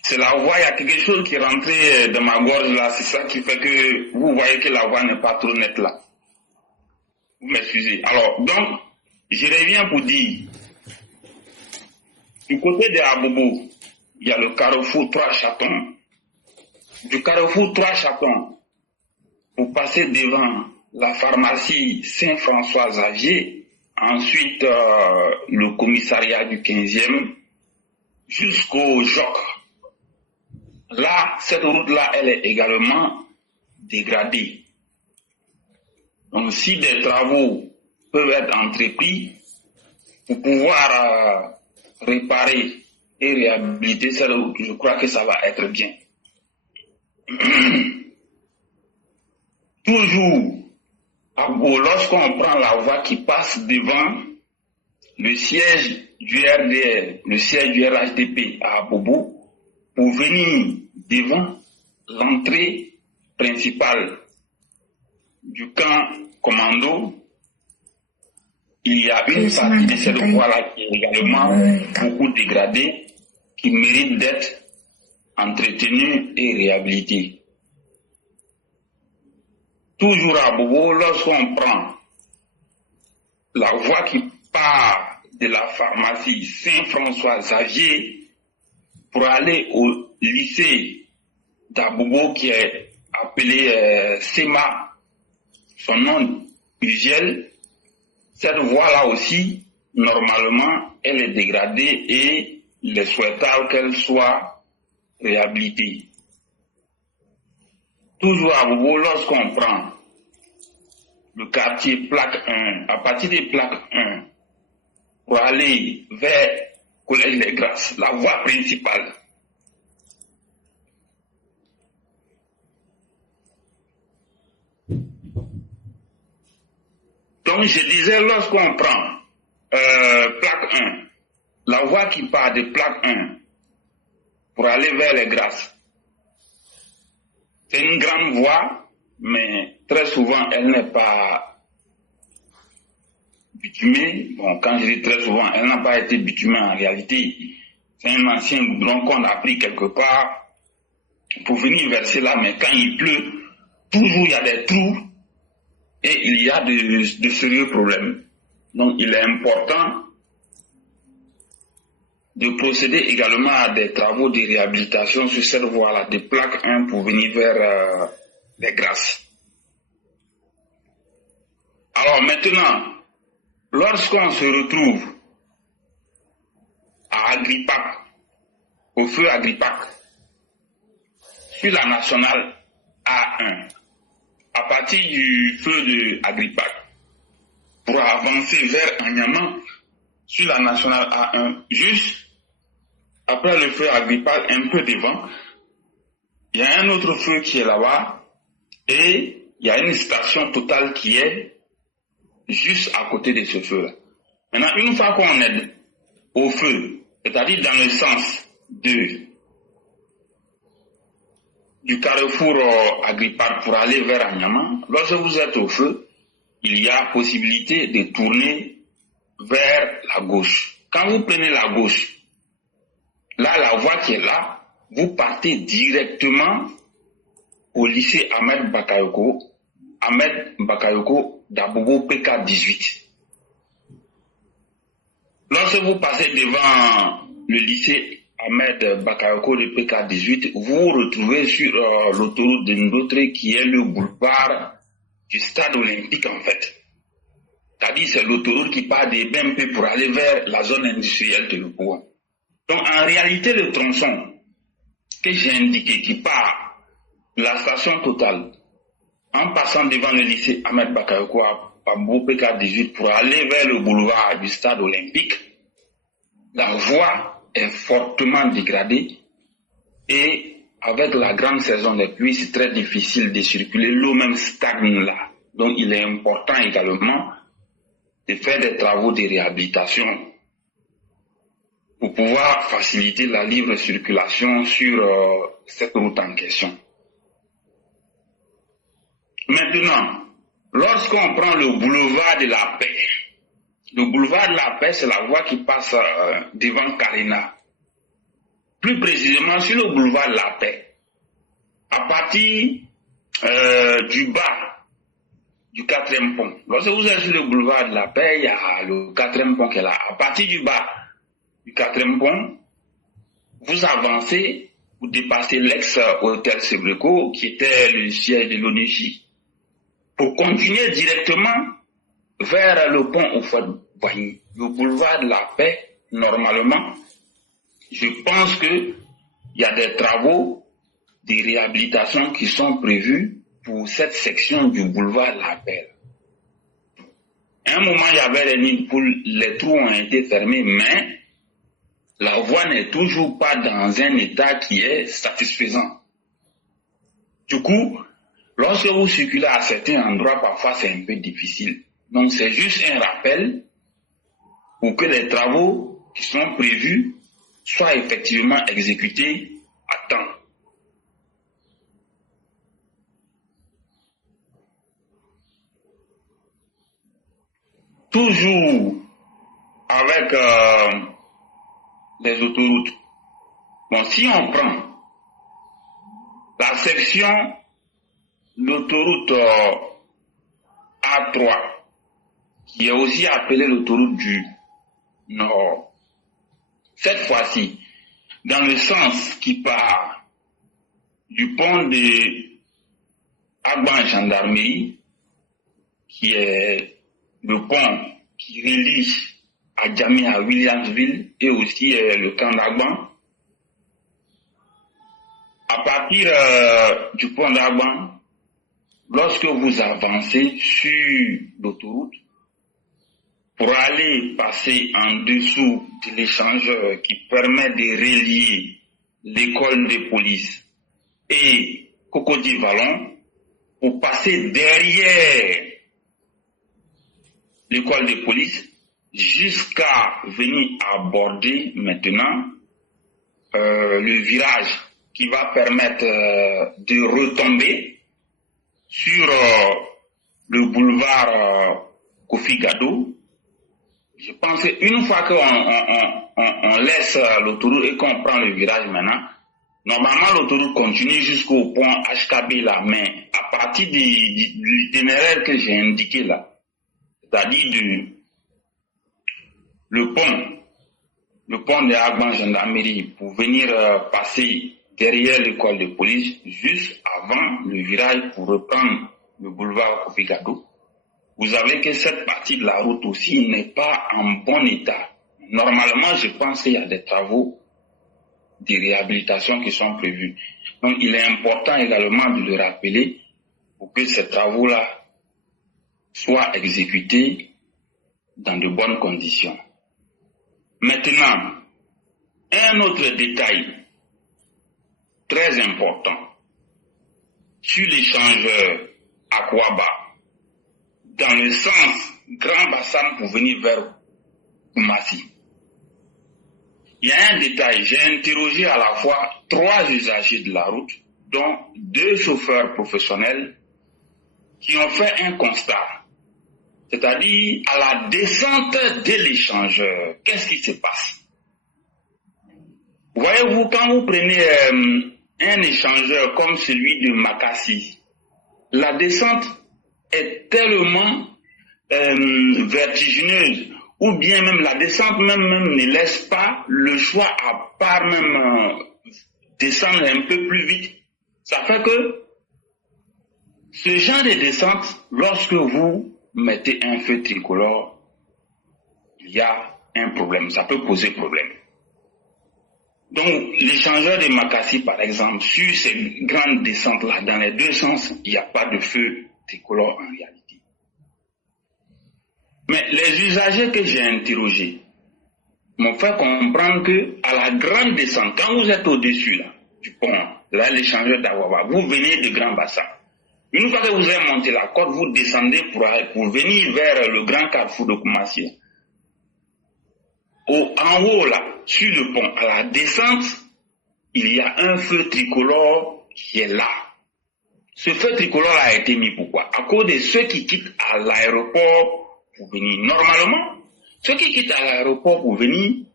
c'est la voix, il y a quelque chose qui est rentré dans ma gorge là, c'est ça qui fait que vous voyez que la voix n'est pas trop nette là. Vous m'excusez. Alors, donc, je reviens pour dire, du côté de Abobo, il y a le carrefour Trois Chatons. Du carrefour Trois Chatons, vous passez devant la pharmacie Saint-François-Xavier, ensuite le commissariat du 15e, jusqu'au JOC. Là, cette route-là, elle est également dégradée. Donc, si des travaux peuvent être entrepris pour pouvoir réparer et réhabiliter cette route, je crois que ça va être bien. Toujours, lorsqu'on prend la voie qui passe devant le siège du RDR, le siège du RHDP à Abobo, pour venir devant l'entrée principale du camp commando, il y a une partie de cette voie-là qui est également beaucoup dégradée, qui mérite d'être entretenue et réhabilitée. Toujours à Abobo, lorsqu'on prend la voie qui part de la pharmacie Saint-François-Xavier pour aller au lycée d'Abobo qui est appelé SEMA, son nom usuel, cette voie-là aussi, normalement, elle est dégradée et il est souhaitable qu'elle soit réhabilitée. Toujours à Abobo, lorsqu'on prend le quartier Plaque 1, à partir des Plaques 1, pour aller vers Collège des Grâces, la voie principale. Donc je disais, lorsqu'on prend Plaque 1, la voie qui part de Plaque 1 pour aller vers les Grâces, c'est une grande voie, mais très souvent elle n'est pas bitumée. Bon, quand je dis très souvent, elle n'a pas été bitumée en réalité. C'est un ancien goudron qu'on a pris quelque part pour venir verser là, mais quand il pleut, toujours il y a des trous et il y a de sérieux problèmes. Donc il est important de procéder également à des travaux de réhabilitation sur cette voie-là, de Plaque 1 pour venir vers les Grâces. Alors maintenant, lorsqu'on se retrouve à Agripac, au feu Agripac, sur la nationale A1, à partir du feu de Agripac, pour avancer vers Agnaman, sur la nationale A1, juste après le feu Agripac, un peu devant, il y a un autre feu qui est là-bas, et il y a une station Total qui est juste à côté de ce feu-là. Maintenant, une fois qu'on est au feu, c'est-à-dire dans le sens du carrefour Agripac pour aller vers Agnaman, lorsque vous êtes au feu, il y a possibilité de tourner vers la gauche. Quand vous prenez la gauche, là, la voie qui est là, vous partez directement au lycée Ahmed Bakayoko d'Abobo PK 18. Lorsque vous passez devant le lycée Ahmed Bakayoko de PK18, vous vous retrouvez sur l'autoroute de Ndotré qui est le boulevard du stade olympique en fait. C'est-à-dire c'est l'autoroute qui part des BMP pour aller vers la zone industrielle de Lopouan. Donc en réalité le tronçon que j'ai indiqué qui part de la station Total en passant devant le lycée Ahmed Bakayoko à Pambo PK18 pour aller vers le boulevard du stade olympique, la voie est fortement dégradée et avec la grande saison des pluies, c'est très difficile de circuler. L'eau même stagne là. Donc il est important également de faire des travaux de réhabilitation pour pouvoir faciliter la libre circulation sur cette route en question. Maintenant, lorsqu'on prend le boulevard de la Paix, le boulevard de la Paix, c'est la voie qui passe devant Carina. Plus précisément sur le boulevard de la Paix. À partir du bas du 4e pont. Lorsque vous êtes sur le boulevard de la Paix, il y a le 4e pont qui est là. À partir du bas du 4e pont, vous avancez, vous dépassez l'ex-hôtel Sebreco, qui était le siège de l'ONG, pour continuer directement vers le pont au Fouad-Boigny. Le boulevard de la Paix, normalement, je pense qu'il y a des travaux de réhabilitation qui sont prévus pour cette section du boulevard de la Paix. À un moment, il y avait les nids de poules, les trous ont été fermés, mais la voie n'est toujours pas dans un état qui est satisfaisant. Du coup, lorsque vous circulez à certains endroits, parfois c'est un peu difficile. Donc c'est juste un rappel pour que les travaux qui sont prévus soient effectivement exécutés à temps. Toujours avec les autoroutes. Bon, si on prend la section l'autoroute A3, qui est aussi appelée l'autoroute du Nord. Cette fois-ci, dans le sens qui part du pont de Agban Gendarmerie, qui est le pont qui relie à Djamé à Williamsville et aussi le camp d'Agban. À partir du pont d'Agban, lorsque vous avancez sur l'autoroute, pour aller passer en dessous de l'échangeur qui permet de relier l'école de police et Cocody Vallon, pour passer derrière l'école de police jusqu'à venir aborder maintenant le virage qui va permettre de retomber sur le boulevard Kofi Gado. Je pense qu'une fois qu'on laisse l'autoroute et qu'on prend le virage maintenant, normalement l'autoroute continue jusqu'au pont HKB là, mais à partir de l'itinéraire que j'ai indiqué là, c'est-à-dire le pont de Agban Gendarmerie pour venir passer derrière l'école de police, juste avant le virage pour reprendre le boulevard Kofi Gado, vous savez que cette partie de la route aussi n'est pas en bon état. Normalement, je pense qu'il y a des travaux de réhabilitation qui sont prévus. Donc, il est important également de le rappeler pour que ces travaux-là soient exécutés dans de bonnes conditions. Maintenant, un autre détail très important sur l'échangeur Akwaba, dans le sens Grand Bassam pour venir vers Koumassi. Il y a un détail, j'ai interrogé à la fois 3 usagers de la route, dont 2 chauffeurs professionnels, qui ont fait un constat. C'est-à-dire, à la descente de l'échangeur, qu'est-ce qui se passe? Voyez-vous, quand vous prenez un échangeur comme celui de Makassi, la descente est tellement vertigineuse ou bien même la descente même ne laisse pas le choix à part même descendre un peu plus vite. Ça fait que ce genre de descente, lorsque vous mettez un feu tricolore, il y a un problème, ça peut poser problème. Donc, l'échangeur de Makassi, par exemple, sur ces grandes descentes-là, dans les deux sens, il n'y a pas de feu tricolore en réalité. Mais les usagers que j'ai interrogés m'ont fait comprendre que à la grande descente, quand vous êtes au-dessus là, du pont, là, l'échangeur d'Awaba, vous venez de Grand Bassin. Une fois que vous avez monté la côte, vous descendez pour venir vers le grand carrefour de Koumassi. En haut, là, sur le pont, à la descente, il y a un feu tricolore qui est là. Ce feu tricolore a été mis pourquoi? À cause de ceux qui quittent à l'aéroport pour venir. Normalement, ceux qui quittent à l'aéroport pour venir,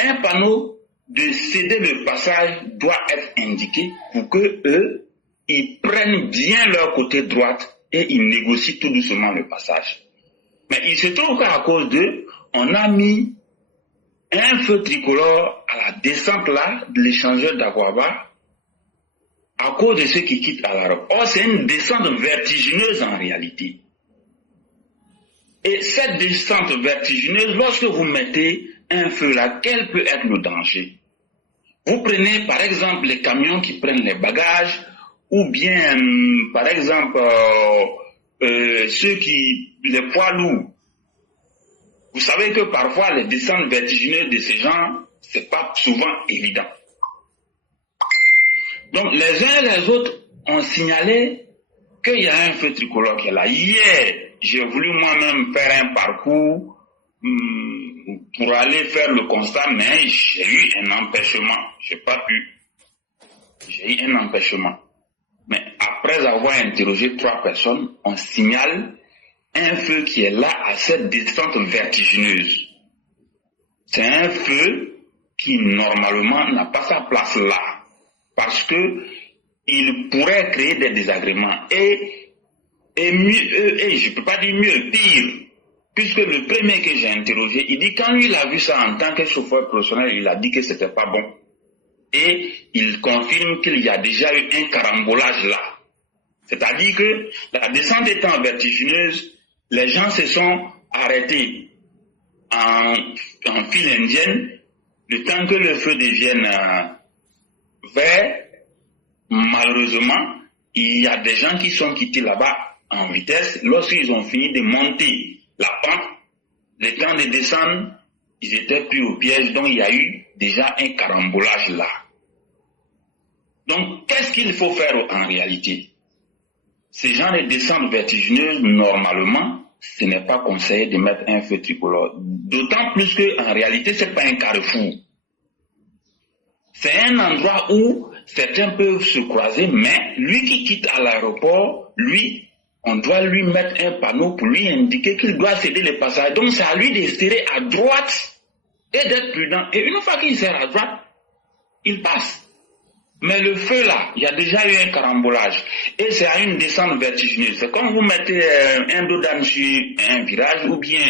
un panneau de céder le passage doit être indiqué pour que eux, ils prennent bien leur côté droite et ils négocient tout doucement le passage. Mais il se trouve qu'à cause d'eux, on a mis un feu tricolore à la descente là de l'échangeur d'Akwaba à cause de ceux qui quittent à l'aéroport. Or, c'est une descente vertigineuse en réalité. Et cette descente vertigineuse, lorsque vous mettez un feu là, quel peut être le danger? Vous prenez par exemple les camions qui prennent les bagages, ou bien par exemple les poids lourds. Vous savez que parfois les descentes vertigineuses de ces gens, c'est pas souvent évident. Donc les uns et les autres ont signalé qu'il y a un feu tricolore qui est là. Hier, j'ai voulu moi-même faire un parcours pour aller faire le constat, mais j'ai eu un empêchement. J'ai pas pu. J'ai eu un empêchement. Mais après avoir interrogé 3 personnes, on signale un feu qui est là à cette descente vertigineuse. C'est un feu qui normalement n'a pas sa place là. Parce que il pourrait créer des désagréments. Et mieux, et je ne peux pas dire mieux, pire. Puisque le premier que j'ai interrogé, il dit quand lui il a vu ça en tant que chauffeur professionnel, il a dit que c'était pas bon. Et il confirme qu'il y a déjà eu un carambolage là. C'est-à-dire que la descente étant vertigineuse, les gens se sont arrêtés en file indienne, le temps que le feu devienne vert. Malheureusement, il y a des gens qui sont quittés là-bas en vitesse. Lorsqu'ils ont fini de monter la pente, le temps de descendre, ils étaient pris au piège, donc il y a eu déjà un carambolage là. Donc, qu'est-ce qu'il faut faire en réalité? Ces gens de descente vertigineuse, normalement, ce n'est pas conseillé de mettre un feu tricolore. D'autant plus qu'en réalité, ce n'est pas un carrefour. C'est un endroit où certains peuvent se croiser, mais lui qui quitte à l'aéroport, lui, on doit lui mettre un panneau pour lui indiquer qu'il doit céder le passage. Donc, c'est à lui de serrer à droite et d'être prudent. Et une fois qu'il serre à droite, il passe. Mais le feu là, il y a déjà eu un carambolage. Et c'est à une descente vertigineuse. C'est comme vous mettez un dos d'âne sur un virage ou bien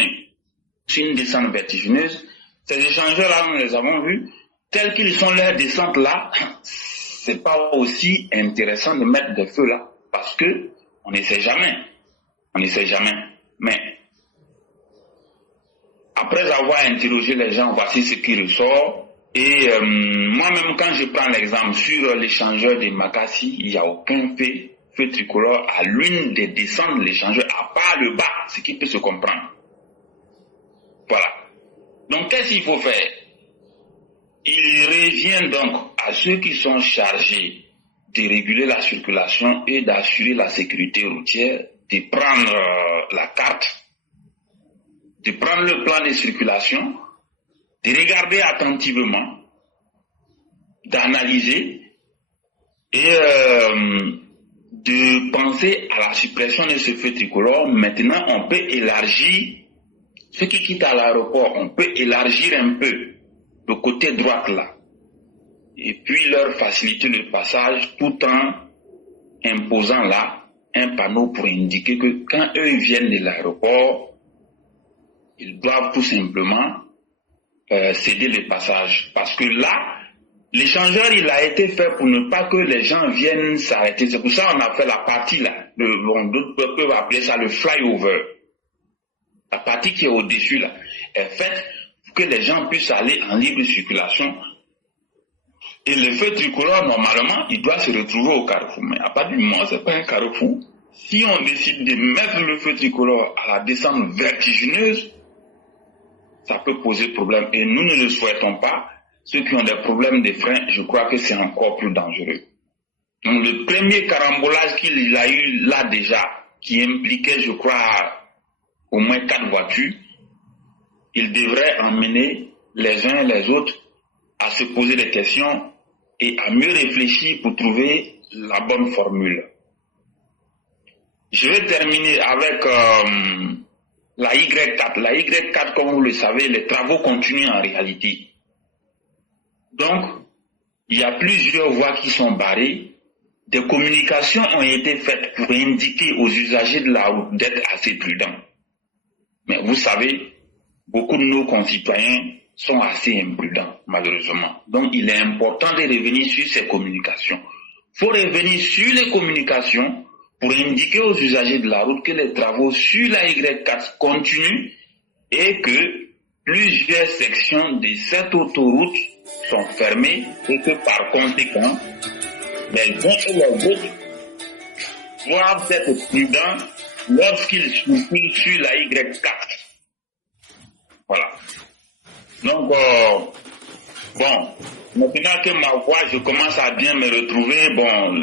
sur une descente vertigineuse. Ces échangeurs là, nous les avons vus, tels qu'ils sont leurs descentes là, c'est pas aussi intéressant de mettre des feux là. Parce que on ne sait jamais. On ne sait jamais. Mais après avoir interrogé les gens, voici ce qui ressort. Et moi-même, quand je prends l'exemple sur l'échangeur de Makassi, il n'y a aucun feu tricolore à l'une des descentes de l'échangeur, à part le bas, ce qui peut se comprendre. Voilà. Donc, qu'est-ce qu'il faut faire? Il revient donc à ceux qui sont chargés de réguler la circulation et d'assurer la sécurité routière, de prendre la carte, de prendre le plan de circulation, de regarder attentivement, d'analyser et de penser à la suppression de ce feu tricolore. Maintenant, on peut élargir, ceux qui quittent à l'aéroport, on peut élargir un peu le côté droit là, et puis leur faciliter le passage tout en imposant là un panneau pour indiquer que quand eux viennent de l'aéroport, ils doivent tout simplement céder les passages. Parce que là, l'échangeur, il a été fait pour ne pas que les gens viennent s'arrêter. C'est pour ça qu'on a fait la partie là. D'autres peuvent appeler ça le flyover. La partie qui est au-dessus là est faite pour que les gens puissent aller en libre circulation. Et le feu tricolore, normalement, il doit se retrouver au carrefour. Mais à partir du moment où ce n'est pas un carrefour, si on décide de mettre le feu tricolore à la descente vertigineuse, ça peut poser problème. Et nous ne le souhaitons pas. Ceux qui ont des problèmes de frein, je crois que c'est encore plus dangereux. Donc le premier carambolage qu'il a eu là déjà, qui impliquait, je crois, au moins 4 voitures, il devrait emmener les uns et les autres à se poser des questions et à mieux réfléchir pour trouver la bonne formule. Je vais terminer avec la Y4. La Y4, comme vous le savez, les travaux continuent en réalité. Donc, il y a plusieurs voies qui sont barrées. Des communications ont été faites pour indiquer aux usagers de la route d'être assez prudents. Mais vous savez, beaucoup de nos concitoyens sont assez imprudents, malheureusement. Donc, il est important de revenir sur ces communications. Il faut revenir sur les communications pour indiquer aux usagers de la route que les travaux sur la Y4 continuent et que plusieurs sections de cette autoroute sont fermées et que par conséquent, les uns et les autres doivent être prudents lorsqu'ils circulent sur la Y4. Voilà. Donc, bon, maintenant que ma voix, je commence à bien me retrouver, bon,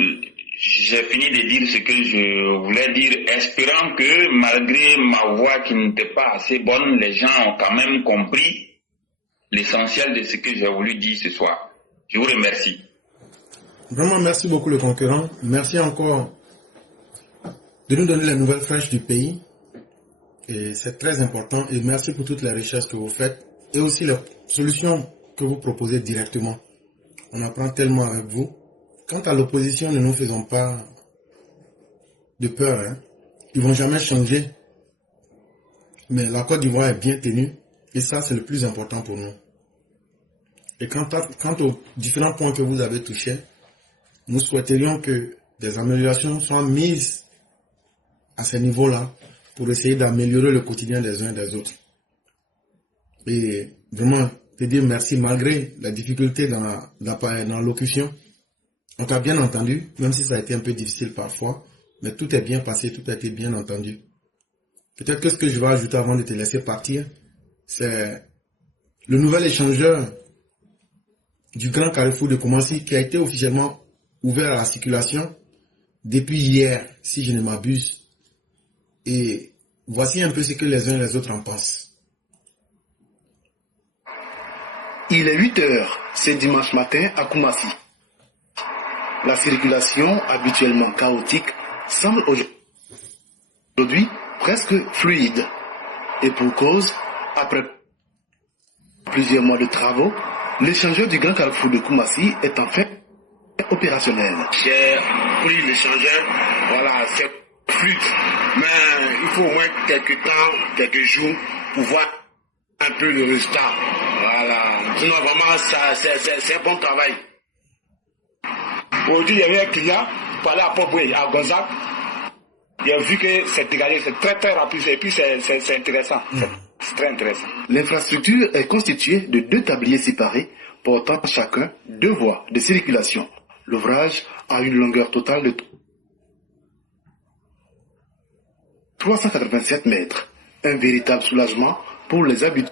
j'ai fini de dire ce que je voulais dire, espérant que malgré ma voix qui n'était pas assez bonne, les gens ont quand même compris l'essentiel de ce que j'ai voulu dire ce soir. Je vous remercie. Vraiment, merci beaucoup le concurrent. Merci encore de nous donner les nouvelles fraîches du pays. Et c'est très important. Et merci pour toutes les recherches que vous faites. Et aussi les solutions que vous proposez directement. On apprend tellement avec vous. Quant à l'opposition, ne nous faisons pas de peur. Hein. Ils ne vont jamais changer. Mais la Côte d'Ivoire est bien tenue. Et ça, c'est le plus important pour nous. Et quant aux différents points que vous avez touchés, nous souhaiterions que des améliorations soient mises à ce niveau-là pour essayer d'améliorer le quotidien des uns et des autres. Et vraiment, te dire merci malgré la difficulté dans l'allocution. On t'a bien entendu, même si ça a été un peu difficile parfois, mais tout est bien passé, tout a été bien entendu. Peut-être que ce que je vais ajouter avant de te laisser partir, c'est le nouvel échangeur du Grand Carrefour de Koumassi qui a été officiellement ouvert à la circulation depuis hier, si je ne m'abuse. Et voici un peu ce que les uns et les autres en pensent. Il est 8 heures ce dimanche matin à Koumassi. La circulation, habituellement chaotique, semble aujourd'hui presque fluide. Et pour cause, après plusieurs mois de travaux, l'échangeur du Grand Carrefour de Koumassi est en fait opérationnel. J'ai pris l'échangeur, voilà, c'est fluide, mais il faut au moins quelques temps, quelques jours pour voir un peu le résultat. Voilà, sinon vraiment c'est un bon travail. Aujourd'hui, il y avait un client pour aller à Port-Boué, à Gonzague. Il a vu que c'est dégagé, c'est très très rapide et puis c'est intéressant. C'est très intéressant. L'infrastructure est constituée de 2 tabliers séparés portant chacun 2 voies de circulation. L'ouvrage a une longueur totale de 387 mètres. Un véritable soulagement pour les habitants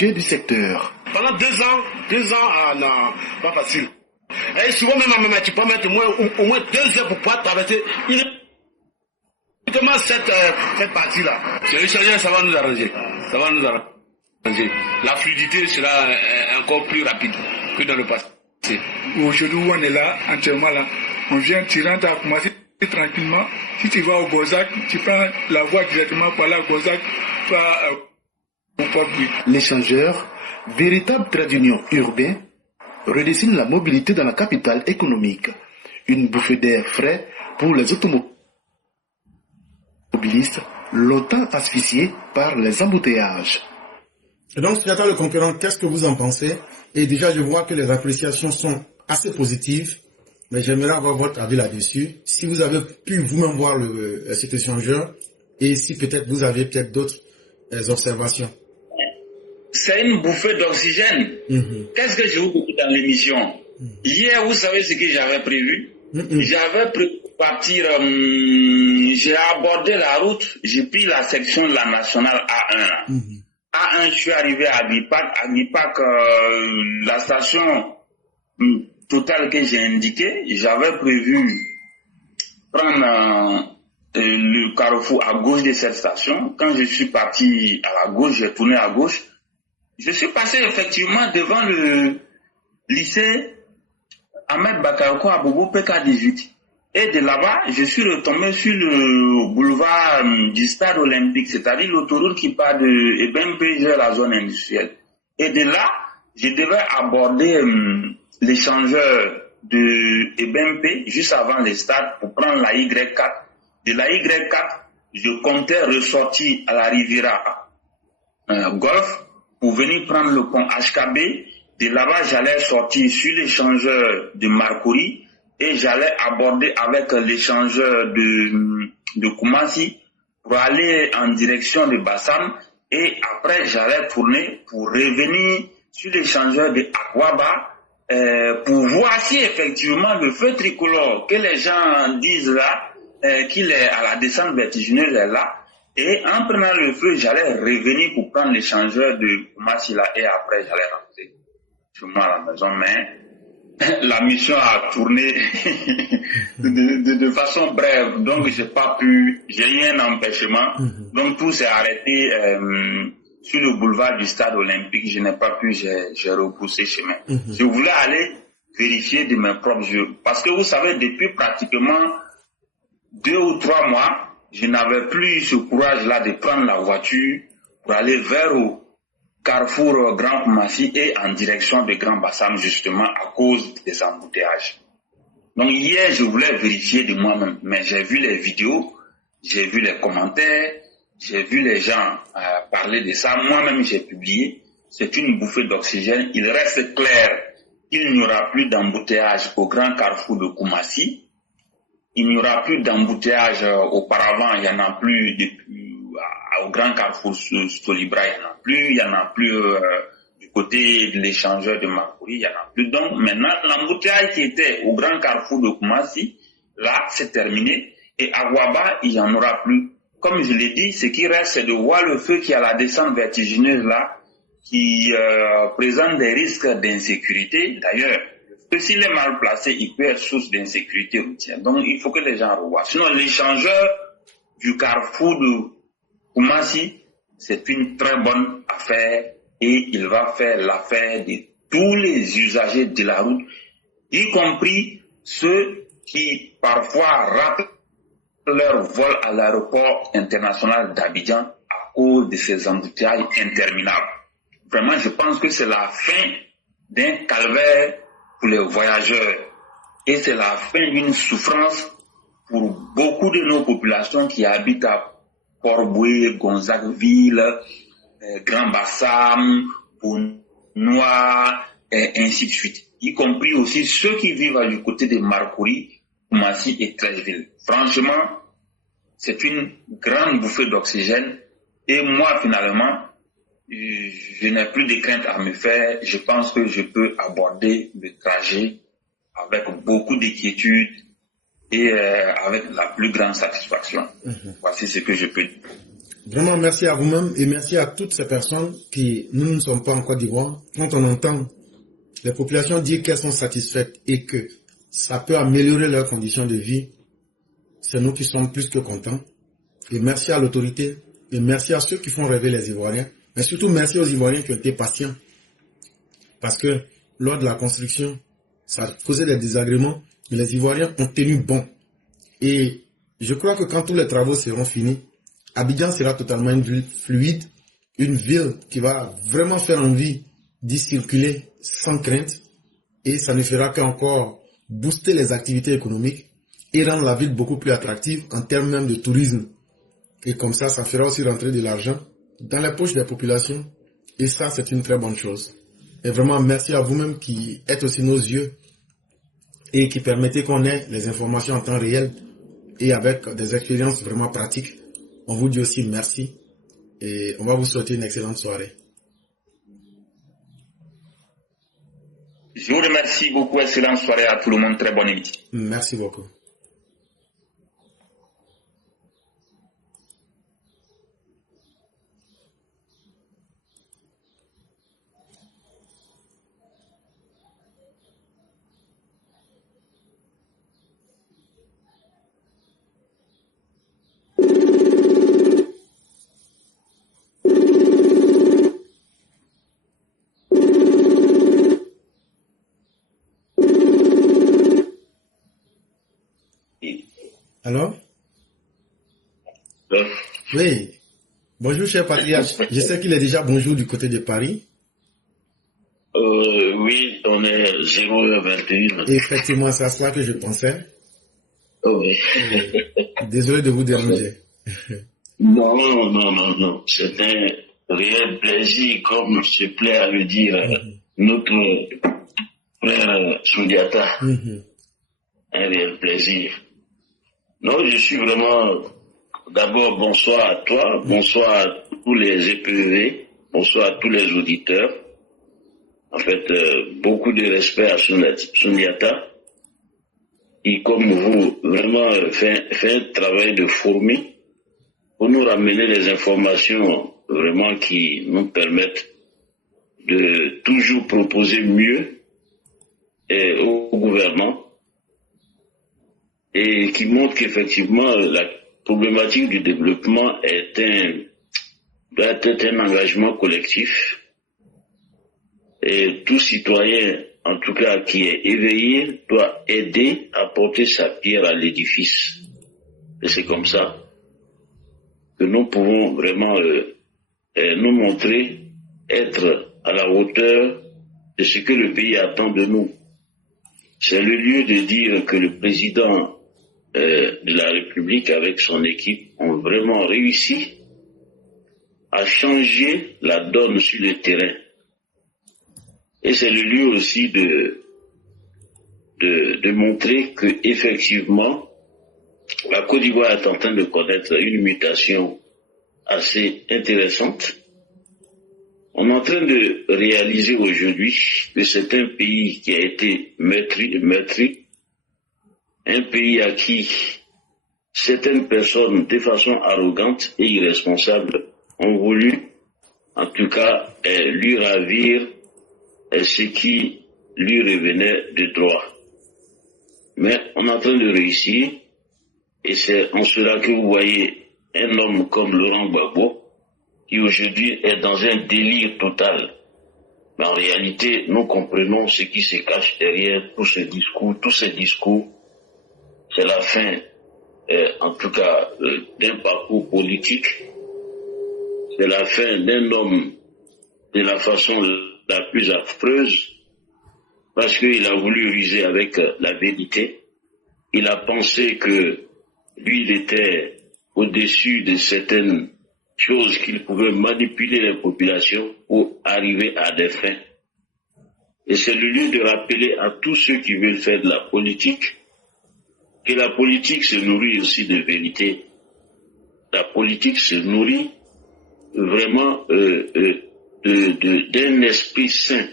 du secteur. Pendant 2 ans, non, pas facile. Et souvent même, tu peux mettre au moins 2 heures pour pouvoir traverser uniquement cette partie-là. C'est l'échangeur, ça va nous arranger. Ça va nous arranger. La fluidité sera encore plus rapide que dans le passé. Aujourd'hui, on est là, actuellement là. On vient, tu rentres à commencer tranquillement. Si tu vas au Gonzague, tu prends la voie directement pour aller à Gonzague, tu vas au Port-Boué. L'échangeur, véritable trait d'union urbain, redessine la mobilité dans la capitale économique. Une bouffée d'air frais pour les automobilistes longtemps asphyxiés par les embouteillages. Et donc, Sundiata le Conquérant, qu'est-ce que vous en pensez? Et déjà, je vois que les appréciations sont assez positives, mais j'aimerais avoir votre avis là-dessus. Si vous avez pu vous-même voir cet échangeur, et si peut-être vous avez peut-être d'autres observations. C'est une bouffée d'oxygène. Qu'est-ce que je vous dis dans l'émission? Hier, vous savez ce que j'avais prévu? J'avais prévu partir, j'ai abordé la route, j'ai pris la section de la nationale A1. A1, je suis arrivé à Agripac. Agripac, la station totale que j'ai indiquée, j'avais prévu prendre le carrefour à gauche de cette station. Quand je suis parti à la gauche, j'ai tourné à gauche. Je suis passé effectivement devant le lycée Ahmed Bakarko à Bobo PK18. Et de là-bas, je suis retombé sur le boulevard du stade olympique, c'est-à-dire l'autoroute qui part de Ebempe vers la zone industrielle. Et de là, je devais aborder l'échangeur de Ebempe juste avant le stade pour prendre la Y4. De la Y4, je comptais ressortir à la Riviera Golf pour venir prendre le pont HKB. De là-bas, j'allais sortir sur l'échangeur de Marcory et j'allais aborder avec l'échangeur de Koumassi pour aller en direction de Bassam. Et après, j'allais tourner pour revenir sur l'échangeur de Akwaba pour voir si effectivement le feu tricolore que les gens disent là, qu'il est à la descente vertigineuse est là. Et en prenant le feu, j'allais revenir pour prendre l'échangeur de Koumassi là et après, j'allais rentrer chez moi à la maison. Mais la mission a tourné de façon brève, donc j'ai eu un empêchement, donc tout s'est arrêté sur le boulevard du stade olympique. Je n'ai pas pu, j'ai repoussé chemin. Je voulais aller vérifier de mes propres yeux, parce que vous savez, depuis pratiquement 2 ou 3 mois, je n'avais plus ce courage-là de prendre la voiture pour aller vers au carrefour Grand Koumassi et en direction de Grand Bassam, justement à cause des embouteillages. Donc hier, je voulais vérifier de moi-même, mais j'ai vu les vidéos, j'ai vu les commentaires, j'ai vu les gens parler de ça. Moi-même, j'ai publié. C'est une bouffée d'oxygène. Il reste clair qu'il n'y aura plus d'embouteillage au Grand Carrefour de Koumassi. Il n'y aura plus d'embouteillage auparavant, il n'y en a plus au Grand Carrefour Stolibra, il n'y en a plus, il n'y en a plus du côté de l'échangeur de Marcory, il n'y en a plus. Donc maintenant, l'embouteillage qui était au Grand Carrefour de Koumassi, là, c'est terminé. Et à Ouaba, il n'y en aura plus. Comme je l'ai dit, ce qui reste, c'est de voir le feu qui est à la descente vertigineuse là, qui présente des risques d'insécurité. D'ailleurs, s'il est mal placé, il peut être source d'insécurité routière. Donc, il faut que les gens revoient. Sinon, l'échangeur du carrefour de Koumassi, c'est une très bonne affaire et il va faire l'affaire de tous les usagers de la route, y compris ceux qui parfois ratent leur vol à l'aéroport international d'Abidjan à cause de ces embouteillages interminables. Vraiment, je pense que c'est la fin d'un calvaire pour les voyageurs et c'est la fin d'une souffrance pour beaucoup de nos populations qui habitent à Port-Boué, Gonzagueville, Grand Bassam, Ponoa, et ainsi de suite. Y compris aussi ceux qui vivent du côté de Marcory, Koumassi et Treichville. Franchement, c'est une grande bouffée d'oxygène et moi finalement, je n'ai plus de crainte à me faire. Je pense que je peux aborder le trajet avec beaucoup d'inquiétude et avec la plus grande satisfaction. Voici ce que je peux dire. Vraiment, merci à vous-même et merci à toutes ces personnes qui, nous ne sommes pas en Côte d'Ivoire. Quand on entend les populations dire qu'elles sont satisfaites et que ça peut améliorer leurs conditions de vie, c'est nous qui sommes plus que contents. Et merci à l'autorité et merci à ceux qui font rêver les Ivoiriens. Mais surtout, merci aux Ivoiriens qui ont été patients. Parce que lors de la construction, ça causait des désagréments, mais les Ivoiriens ont tenu bon. Et je crois que quand tous les travaux seront finis, Abidjan sera totalement une ville fluide, une ville qui va vraiment faire envie d'y circuler sans crainte. Et ça ne fera qu'encore booster les activités économiques et rendre la ville beaucoup plus attractive en termes même de tourisme. Et comme ça fera aussi rentrer de l'argent dans les poches des populations. Et ça, c'est une très bonne chose. Et vraiment, merci à vous-même qui êtes aussi nos yeux et qui permettez qu'on ait les informations en temps réel et avec des expériences vraiment pratiques. On vous dit aussi merci et on va vous souhaiter une excellente soirée. Je vous remercie beaucoup. Excellente soirée à tout le monde. Très bonne émission. Merci beaucoup. Alors? Oui. Bonjour, cher patriarche. Je sais qu'il est déjà bonjour du côté de Paris. Oui, on est 0h21. Effectivement, c'est à cela que je pensais. Oui. Désolé de vous déranger. Non. C'est un réel plaisir, comme se plaît à le dire notre frère Sundiata. Un réel plaisir. Non, je suis vraiment... D'abord, bonsoir à toi, bonsoir à tous les EPV, bonsoir à tous les auditeurs. En fait, beaucoup de respect à Sundiata. Et comme vous, vraiment fait un travail de fourmi pour nous ramener les informations vraiment qui nous permettent de toujours proposer mieux au gouvernement et qui montre qu'effectivement la problématique du développement doit être un engagement collectif et tout citoyen, en tout cas qui est éveillé, doit aider à porter sa pierre à l'édifice. Et c'est comme ça que nous pouvons vraiment nous montrer être à la hauteur de ce que le pays attend de nous. C'est le lieu de dire que le président de la République avec son équipe ont vraiment réussi à changer la donne sur le terrain. Et c'est le lieu aussi de montrer que effectivement la Côte d'Ivoire est en train de connaître une mutation assez intéressante. On est en train de réaliser aujourd'hui que c'est un pays qui a été meurtri, un pays à qui certaines personnes, de façon arrogante et irresponsable, ont voulu, en tout cas, lui ravir ce qui lui revenait de droit. Mais on est en train de réussir, et c'est en cela que vous voyez un homme comme Laurent Gbagbo, qui aujourd'hui est dans un délire total. Mais en réalité, nous comprenons ce qui se cache derrière tous ces discours. C'est la fin, en tout cas, d'un parcours politique. C'est la fin d'un homme de la façon la plus affreuse, parce qu'il a voulu ruser avec la vérité. Il a pensé que lui, il était au-dessus de certaines choses qu'il pouvait manipuler les populations pour arriver à des fins. Et c'est le lieu de rappeler à tous ceux qui veulent faire de la politique que la politique se nourrit aussi de vérité. La politique se nourrit vraiment d'un esprit saint.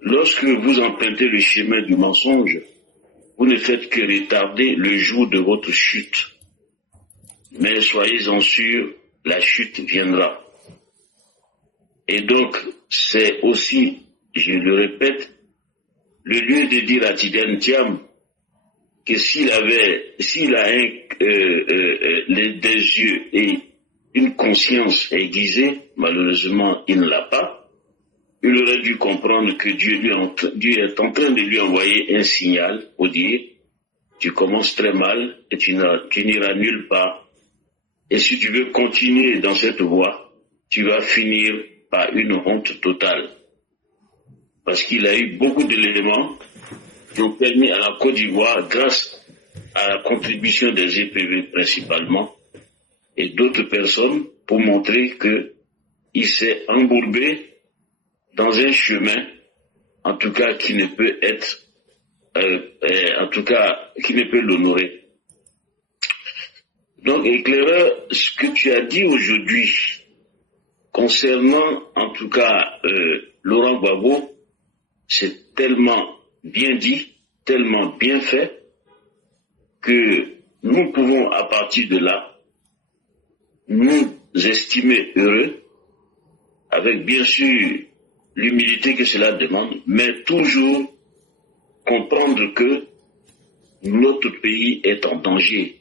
Lorsque vous empruntez le chemin du mensonge, vous ne faites que retarder le jour de votre chute. Mais soyez-en sûrs, la chute viendra. Et donc, c'est aussi, je le répète, le lieu de dire à Tidiane Thiam que s'il a des yeux et une conscience aiguisée, malheureusement il ne l'a pas, il aurait dû comprendre que Dieu est en train de lui envoyer un signal pour dire tu commences très mal et tu n'iras nulle part. Et si tu veux continuer dans cette voie, tu vas finir par une honte totale. Parce qu'il a eu beaucoup d'éléments qui ont permis à la Côte d'Ivoire, grâce à la contribution des EPV principalement, et d'autres personnes pour montrer qu'il s'est embourbé dans un chemin, en tout cas qui ne peut être, en tout cas qui ne peut l'honorer. Donc, éclaireur, ce que tu as dit aujourd'hui concernant, en tout cas, Laurent Gbagbo, c'est tellement bien dit, tellement bien fait, que nous pouvons, à partir de là, nous estimer heureux, avec bien sûr l'humilité que cela demande, mais toujours comprendre que notre pays est en danger.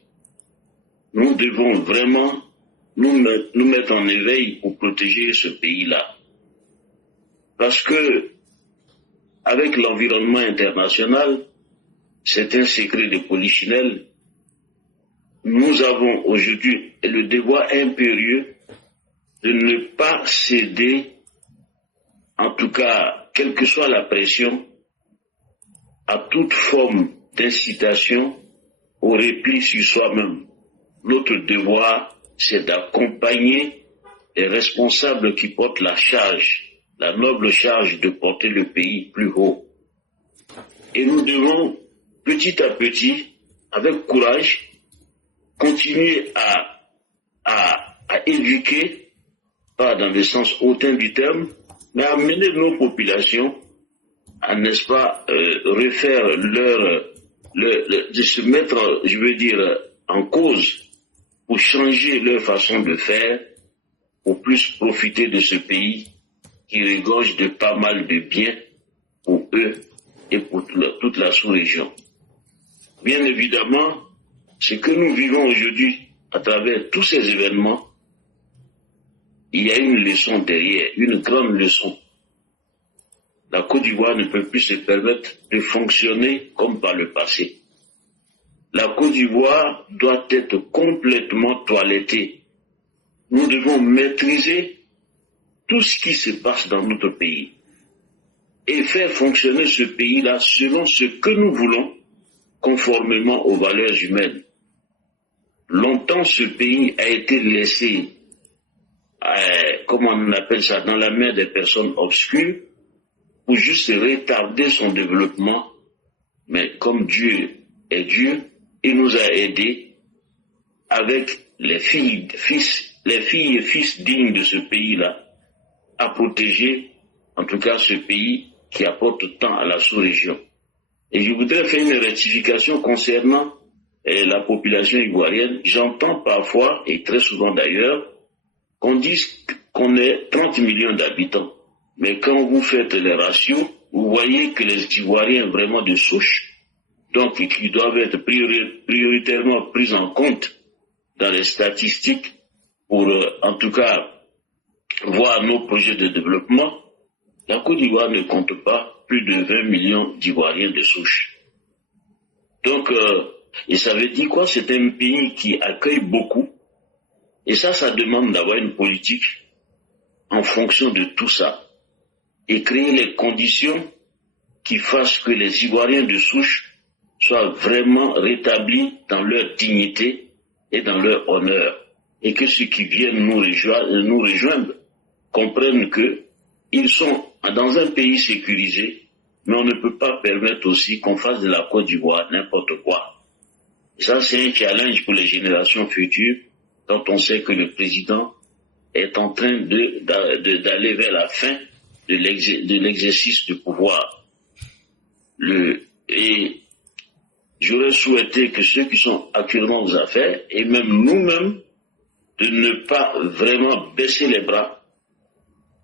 Nous devons vraiment nous mettre en éveil pour protéger ce pays-là. Parce que, avec l'environnement international, c'est un secret de polichinelle, nous avons aujourd'hui le devoir impérieux de ne pas céder, en tout cas, quelle que soit la pression, à toute forme d'incitation au repli sur soi-même. Notre devoir, c'est d'accompagner les responsables qui portent la charge, la noble charge de porter le pays plus haut. Et nous devons, petit à petit, avec courage, continuer à éduquer, pas dans le sens hautain du terme, mais à mener nos populations à, n'est-ce pas, refaire de se mettre, je veux dire, en cause, pour changer leur façon de faire, pour plus profiter de ce pays qui regorge de pas mal de biens pour eux et pour toute la sous-région. Bien évidemment, ce que nous vivons aujourd'hui à travers tous ces événements, il y a une leçon derrière, une grande leçon. La Côte d'Ivoire ne peut plus se permettre de fonctionner comme par le passé. La Côte d'Ivoire doit être complètement toilettée. Nous devons maîtriser tout ce qui se passe dans notre pays et faire fonctionner ce pays-là selon ce que nous voulons, conformément aux valeurs humaines. Longtemps, ce pays a été laissé, comment on appelle ça, dans la main des personnes obscures, pour juste retarder son développement. Mais comme Dieu est Dieu, il nous a aidés avec les filles et fils dignes de ce pays-là à protéger, en tout cas, ce pays qui apporte tant à la sous-région. Et je voudrais faire une rectification concernant la population ivoirienne. J'entends parfois, et très souvent d'ailleurs, qu'on dise qu'on est 30 millions d'habitants. Mais quand vous faites les ratios, vous voyez que les Ivoiriens vraiment de souche, donc qui doivent être prioritairement pris en compte dans les statistiques pour, en tout cas, voir nos projets de développement, la Côte d'Ivoire ne compte pas plus de 20 millions d'Ivoiriens de souche. Donc, et ça veut dire quoi? C'est un pays qui accueille beaucoup, et ça demande d'avoir une politique en fonction de tout ça, et créer les conditions qui fassent que les Ivoiriens de souche soient vraiment rétablis dans leur dignité et dans leur honneur, et que ceux qui viennent nous rejoindre comprennent qu'ils sont dans un pays sécurisé, mais on ne peut pas permettre aussi qu'on fasse de la Côte d'Ivoire n'importe quoi. Et ça, c'est un challenge pour les générations futures, quand on sait que le président est en train d'aller vers la fin de l'exercice du pouvoir. Et j'aurais souhaité que ceux qui sont actuellement aux affaires, et même nous-mêmes, de ne pas vraiment baisser les bras.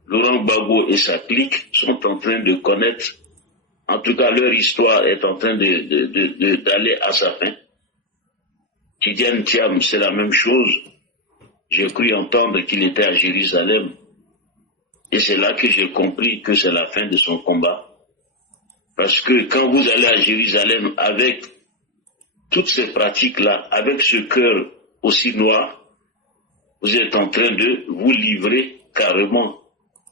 Laurent Gbagbo et sa clique sont en train de connaître, en tout cas leur histoire est en train d'aller à sa fin. Tidiane Thiam, c'est la même chose. J'ai cru entendre qu'il était à Jérusalem. Et c'est là que j'ai compris que c'est la fin de son combat. Parce que quand vous allez à Jérusalem avec toutes ces pratiques-là, avec ce cœur aussi noir, vous êtes en train de vous livrer carrément.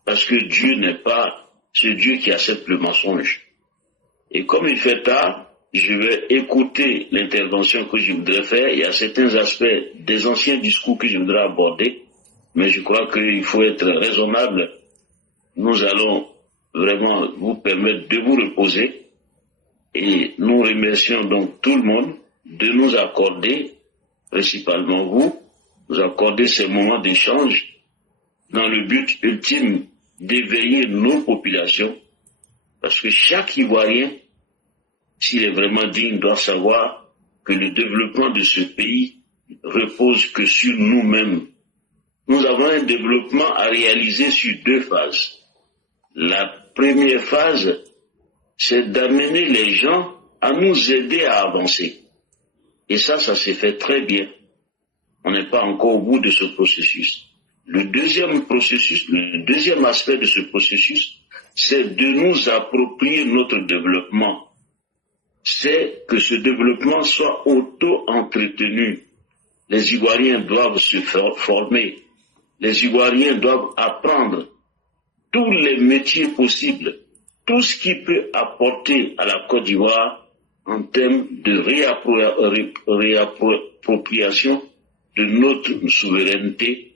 Parce que Dieu n'est pas ce Dieu qui accepte le mensonge. Et comme il fait tard, je vais écouter l'intervention que je voudrais faire. Il y a certains aspects des anciens discours que je voudrais aborder, mais je crois qu'il faut être raisonnable. Nous allons vraiment vous permettre de vous reposer et nous remercions donc tout le monde de nous accorder, principalement vous, nous accorder ces moments d'échange dans le but ultime d'éveiller nos populations, parce que chaque Ivoirien, s'il est vraiment digne, doit savoir que le développement de ce pays repose que sur nous-mêmes. Nous avons un développement à réaliser sur 2 phases. La première phase, c'est d'amener les gens à nous aider à avancer. Et ça s'est fait très bien. On n'est pas encore au bout de ce processus. Le deuxième aspect de ce processus, c'est de nous approprier notre développement. C'est que ce développement soit auto-entretenu. Les Ivoiriens doivent se former. Les Ivoiriens doivent apprendre tous les métiers possibles, tout ce qui peut apporter à la Côte d'Ivoire en termes de réappropriation de notre souveraineté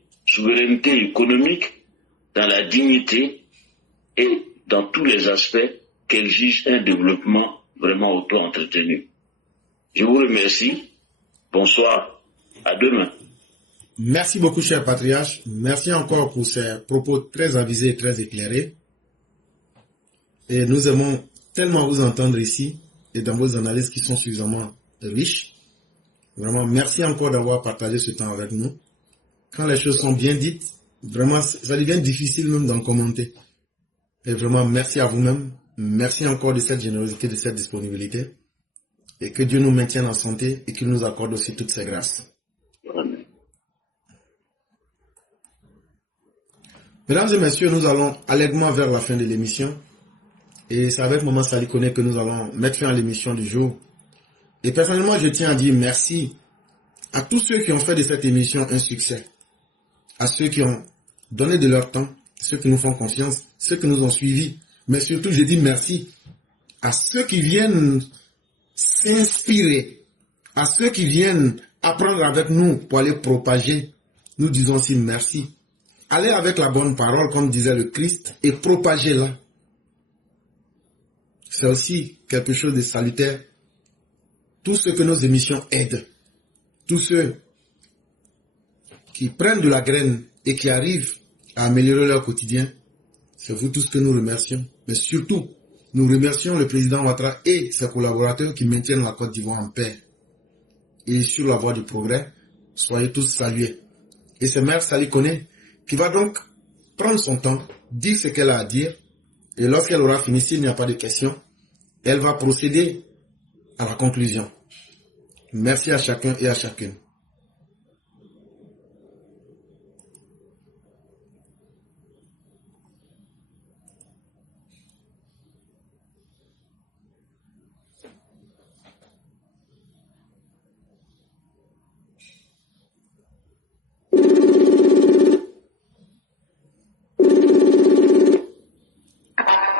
économique, dans la dignité et dans tous les aspects qu'exige un développement vraiment auto-entretenu. Je vous remercie. Bonsoir. À demain. Merci beaucoup, cher patriarche. Merci encore pour ces propos très avisés et très éclairés. Et nous aimons tellement vous entendre ici et dans vos analyses qui sont suffisamment riches. Vraiment, merci encore d'avoir partagé ce temps avec nous. Quand les choses sont bien dites, vraiment, ça devient difficile même d'en commenter. Et vraiment, merci à vous-même. Merci encore de cette générosité, de cette disponibilité. Et que Dieu nous maintienne en santé et qu'il nous accorde aussi toutes ses grâces. Amen. Mesdames et messieurs, nous allons allègrement vers la fin de l'émission. Et c'est avec Maman Salikone que nous allons mettre fin à l'émission du jour. Et personnellement, je tiens à dire merci à tous ceux qui ont fait de cette émission un succès. À ceux qui ont donné de leur temps, ceux qui nous font confiance, ceux qui nous ont suivis. Mais surtout, je dis merci à ceux qui viennent s'inspirer, à ceux qui viennent apprendre avec nous pour aller propager. Nous disons aussi merci. Allez avec la bonne parole, comme disait le Christ, et propagez-la. C'est aussi quelque chose de salutaire. Tout ce que nos émissions aident, tous ceux qui prennent de la graine et qui arrivent à améliorer leur quotidien, c'est vous tous que nous remercions. Mais surtout, nous remercions le président Ouattara et ses collaborateurs qui maintiennent la Côte d'Ivoire en paix et sur la voie du progrès. Soyez tous salués. Et c'est Mère Salikone qui va donc prendre son temps, dire ce qu'elle a à dire, et lorsqu'elle aura fini, s'il n'y a pas de questions, elle va procéder à la conclusion. Merci à chacun et à chacune.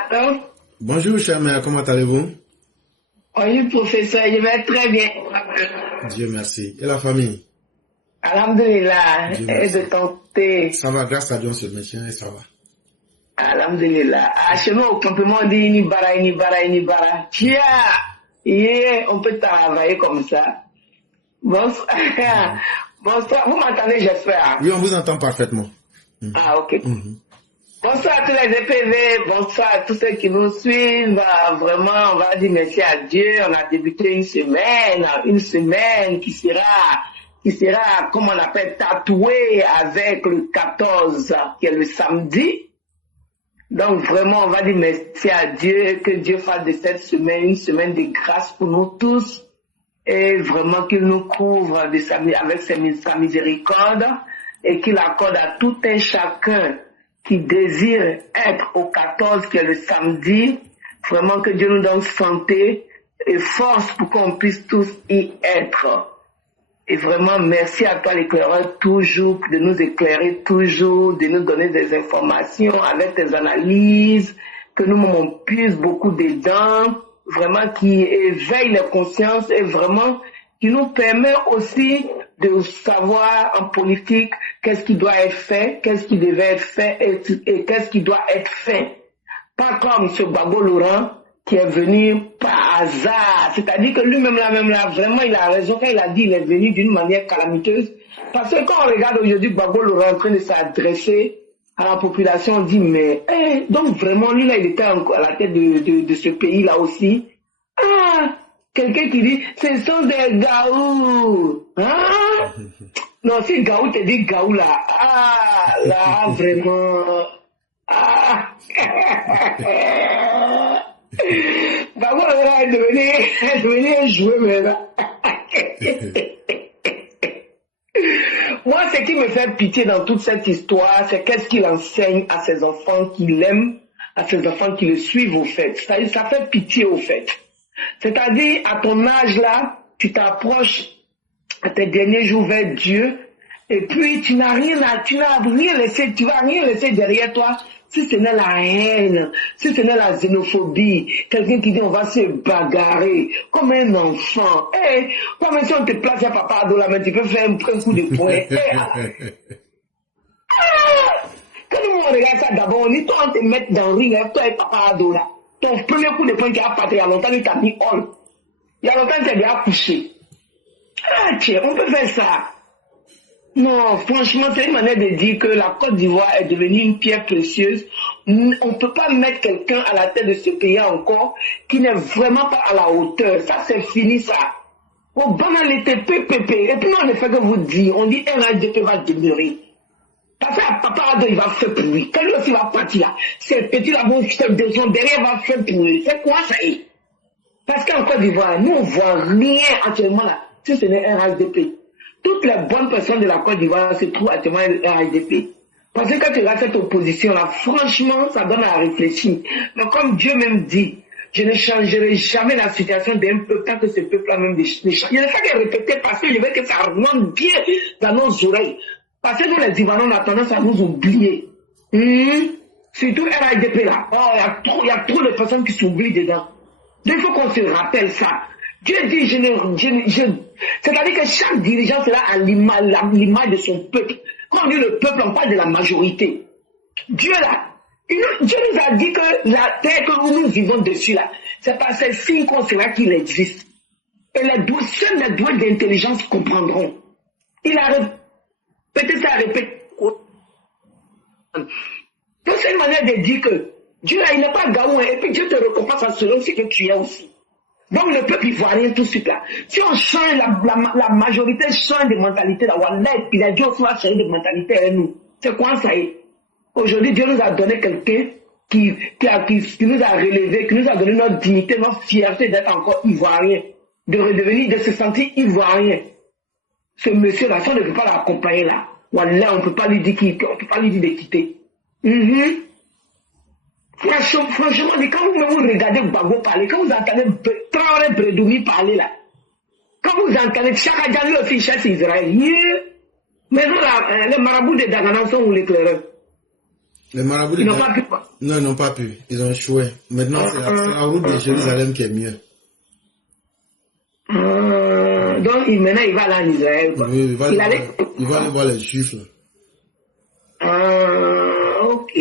Allô? Bonjour, chère mère, comment allez-vous? Oui, professeur, je vais très bien. Dieu merci. Et la famille? Alhamdulillah, Dieu et merci. de ton côté. Ça va, grâce à Dieu, on se maintient et ça va. Alhamdulillah. Chez nous, au campement, on dit ni bara. Tiens, on peut travailler comme ça. Bonsoir. Bonsoir. Vous m'entendez, j'espère? Oui, on vous entend parfaitement. Ah, ok. Bonsoir à tous les EPV, bonsoir à tous ceux qui nous suivent. Vraiment, on va dire merci à Dieu. On a débuté une semaine qui sera, comme on appelle, tatouée avec le 14, qui est le samedi. Donc vraiment, on va dire merci à Dieu, que Dieu fasse de cette semaine une semaine de grâce pour nous tous. Et vraiment qu'il nous couvre avec sa miséricorde et qu'il accorde à tout un chacun qui désire être au 14, qui est le samedi, vraiment que Dieu nous donne santé et force pour qu'on puisse tous y être. Et vraiment, merci à toi l'éclaireur, toujours, de nous éclairer toujours, de nous donner des informations avec tes analyses, que nous on puisse beaucoup dedans. vraiment qui éveille les consciences et vraiment qui nous permet aussi de savoir en politique qu'est-ce qui doit être fait, qu'est-ce qui devait être fait et qu'est-ce qui doit être fait. Pas comme M. Gbagbo Laurent qui est venu par hasard. C'est-à-dire que lui-même là, vraiment, il a raison quand il a dit qu'il est venu d'une manière calamiteuse. Parce que quand on regarde aujourd'hui Gbagbo Laurent en train de s'adresser à la population, on dit, mais, donc vraiment, lui là, il était à la tête de ce pays-là aussi. Ah, quelqu'un qui dit, ce sont des gaous. Hein? Non, si gaou te dit gaou là, ah, là, vraiment, ah. Gbagbo Laurent est devenu un joueur maintenant. Moi, ce qui me fait pitié dans toute cette histoire, c'est qu'est-ce qu'il enseigne à ses enfants qu'il aime, à ses enfants qui le suivent au fait. C'est-à-dire, ça fait pitié au fait. C'est-à-dire, à ton âge là, tu t'approches à tes derniers jours vers Dieu, et puis tu n'as rien laissé, tu vas rien laisser derrière toi, si ce n'est la haine, si ce n'est la xénophobie, quelqu'un qui dit on va se bagarrer, comme un enfant. Comme si on te place à Papa Ado là, mais tu peux faire un coup de poing. Quand nous on regarde ça d'abord, on dit toi on te met dans le ring, toi et Papa Ado là. Ton premier coup de poing qui a parti il y a longtemps, il t'a mis all. Il y a longtemps, il t'a déjà couché. Tiens, on peut faire ça. Non, franchement, c'est une manière de dire que la Côte d'Ivoire est devenue une pierre précieuse. On ne peut pas mettre quelqu'un à la tête de ce pays encore qui n'est vraiment pas à la hauteur. Ça, c'est fini, ça. Au banalité, PPP. Et puis, on ne fait que vous dire. On dit, RHDP va demeurer. Parce que Papa Ado, il va faire pour lui. Quand lui aussi va partir, ces petits-là vont faire de son derrière, va faire pour lui. C'est quoi ça est? Parce qu'en Côte d'Ivoire, nous, on ne voit rien actuellement là, si ce n'est RHDP. Toutes les bonnes personnes de la Côte d'Ivoire se trouvent actuellement à RHDP. Parce que quand tu as cette opposition-là, franchement, ça donne à réfléchir. Mais comme Dieu même dit, je ne changerai jamais la situation d'un peuple tant que ce peuple-là même ne change. Il ne faut que répéter parce que je veux que ça remonte bien dans nos oreilles. Parce que nous, les Ivoiriens, on a tendance à nous oublier. Surtout RHDP là. Oh, il y a trop de personnes qui s'oublient dedans. Donc, il faut qu'on se rappelle ça. Dieu dit, c'est-à-dire que chaque dirigeant sera à l'image de son peuple. Quand on dit le peuple, on parle de la majorité. Dieu là, Dieu nous a dit que la terre que nous vivons dessus là, c'est par ces signes qu'on saura qu'il existe. Et seuls les doués d'intelligence comprendront. Il a répété ça, Donc c'est une manière de dire que Dieu là, il n'est pas gaou, et puis Dieu te récompense selon ce que tu es aussi. Donc le peuple ivoirien tout de suite là, si on change la majorité change de mentalité là, puis Dieu aussi va changer de mentalité à nous. C'est quoi ça y est? Aujourd'hui Dieu nous a donné quelqu'un qui nous a relevé, qui nous a donné notre dignité, notre fierté d'être encore ivoirien, de redevenir, de se sentir ivoirien. Ce monsieur là, si on ne peut pas l'accompagner là, on ne peut pas lui dire de quitter. Franchement, quand vous regardez Gbagbo parler, quand vous entendez Traoré Bredoumi parler là, quand vous entendez Chaka Diallo aussi chasse Israël, mais nous là, les marabouts de Dagana sont où l'éclaireur? Les marabouts de Dagana, non, ils n'ont pas pu, ils ont échoué. Maintenant, c'est la route de Jérusalem qui est mieux. Donc, maintenant, il va aller en Israël. Oui, il va aller voir les Juifs. Ok.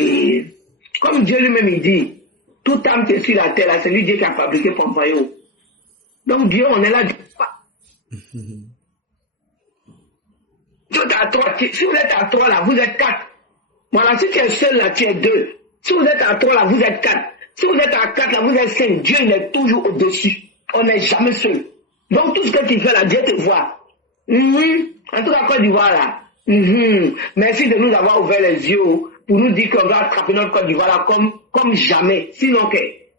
Comme Dieu lui-même il dit, tout âme qui est sur la terre, c'est lui Dieu qui a fabriqué Pompeo. Donc Dieu, on est là. Tout à trois. Si vous êtes à 3 là, vous êtes 4. Voilà, si tu es seul là, tu es 2. Si vous êtes à 3 là, vous êtes 4. Si vous êtes à 4 là, vous êtes 5. Dieu il est toujours au-dessus. On n'est jamais seul. Donc tout ce que tu fais là, Dieu te voit. En tout cas, Côte d'Ivoire là. Merci de nous avoir ouvert les yeux pour nous dire qu'on doit attraper notre Côte d'Ivoire là comme jamais. Sinon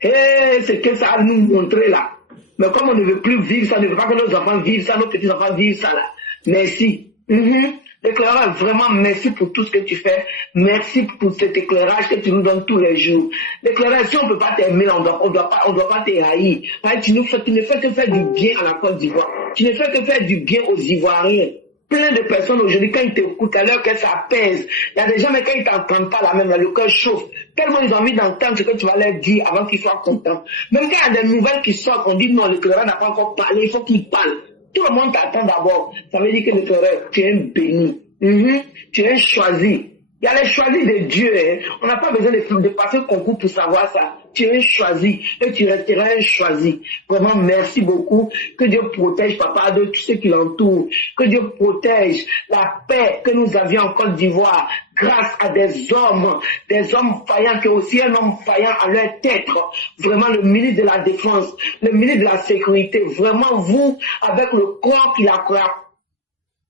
c'est que ça a nous montrer là. Mais comme on ne veut plus vivre ça, on ne veut pas que nos enfants vivent ça, nos petits-enfants vivent ça là. Merci. Éclairage, vraiment merci pour tout ce que tu fais. Merci pour cet éclairage que tu nous donnes tous les jours. L'éclairage, si on ne peut pas t'aimer, on doit pas te haïr. Tu ne fais que faire du bien à la Côte d'Ivoire. Tu ne fais que faire du bien aux Ivoiriens. plein de personnes aujourd'hui, quand ils t'écoutent, à l'heure que ça pèse, il y a des gens, mais quand ils t'entendent pas là même, le cœur chauffe. Tellement ils ont envie d'entendre ce que tu vas leur dire avant qu'ils soient contents. Même quand il y a des nouvelles qui sortent, on dit non, l'éclaireur n'a pas encore parlé, il faut qu'il parle. Tout le monde t'attend d'abord. Ça veut dire que l'éclaireur, tu es béni. Tu es choisi. Il y a les choisis de Dieu. Hein. On n'a pas besoin de passer le concours pour savoir ça. Tu es choisi et tu resteras choisi. Vraiment, merci beaucoup. Que Dieu protège papa de tous ceux qui l'entourent. Que Dieu protège la paix que nous avions en Côte d'Ivoire grâce à des hommes faillants, qui aussi un homme faillant à leur tête. Vraiment, le ministre de la Défense, le ministre de la Sécurité. Vraiment, vous, avec le corps qu'il a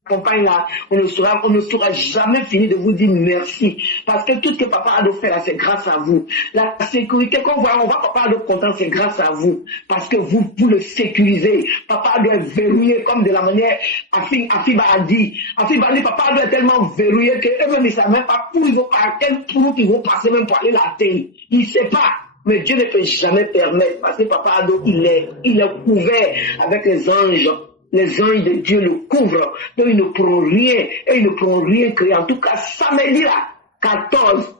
accompagne là, on ne saura jamais finir de vous dire merci. Parce que tout ce que papa a de faire, c'est grâce à vous. La sécurité qu'on voit, on va papa a de content, c'est grâce à vous. Parce que vous le sécurisez. Papa doit être verrouillé comme de la manière Afiba a dit. Afiba a dit, papa doit être tellement verrouillé que eux-mêmes ils ne savent même pas pour ils vont par quel trou ils vont passer même pour aller l'atteindre. Il ne sait pas. Mais Dieu ne peut jamais permettre. Parce que papa Ado, il est couvert avec les anges. Les anges de Dieu le couvrent, donc ils ne pourront rien, et ils ne pourront rien créer. En tout cas, samedi là, 14,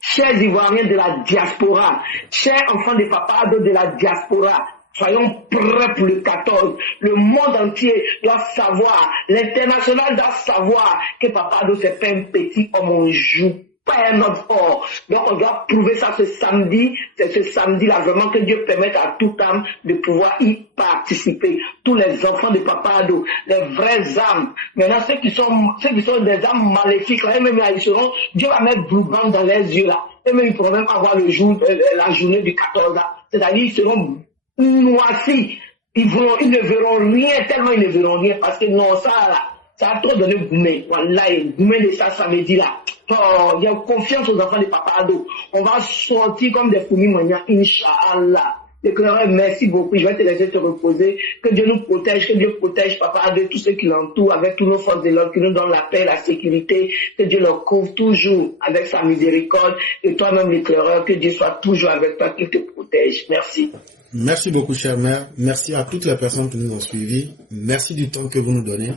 chers Ivoiriens de la diaspora, chers enfants de Papa Ado de la diaspora, soyons prêts pour le 14. Le monde entier doit savoir, l'international doit savoir que Papa Ado c'est pas un petit homme, on joue pas un autre or. Donc on doit prouver ça ce samedi. C'est ce samedi-là vraiment que Dieu permette à tout âme de pouvoir y participer. Tous les enfants de Papa Ado, les vraies âmes. Maintenant ceux qui sont des âmes maléfiques, là, même là, ils seront, Dieu va mettre blue band dans les yeux là. Et même ils pourront même avoir la journée du 14 là. C'est-à-dire ils seront noircis. Ils ne verront rien, tellement ils ne verront rien. Parce que non, ça là, ça a trop donné Goumé. Voilà, Goumé de ça samedi là. Oh, il y a confiance aux enfants de Papa Ado. On va sortir comme des fourmis manières, Inch'Allah. L'éclaireur, merci beaucoup. Je vais te laisser te reposer. Que Dieu nous protège, que Dieu protège Papa Ado, tous ceux qui l'entourent, avec tous nos forces de l'ordre, qui nous donnent la paix, la sécurité. Que Dieu leur couvre toujours avec sa miséricorde. Et toi-même, l'éclaireur, que Dieu soit toujours avec toi, qu'il te protège. Merci. Merci beaucoup, chère mère. Merci à toutes les personnes qui nous ont suivis. Merci du temps que vous nous donnez.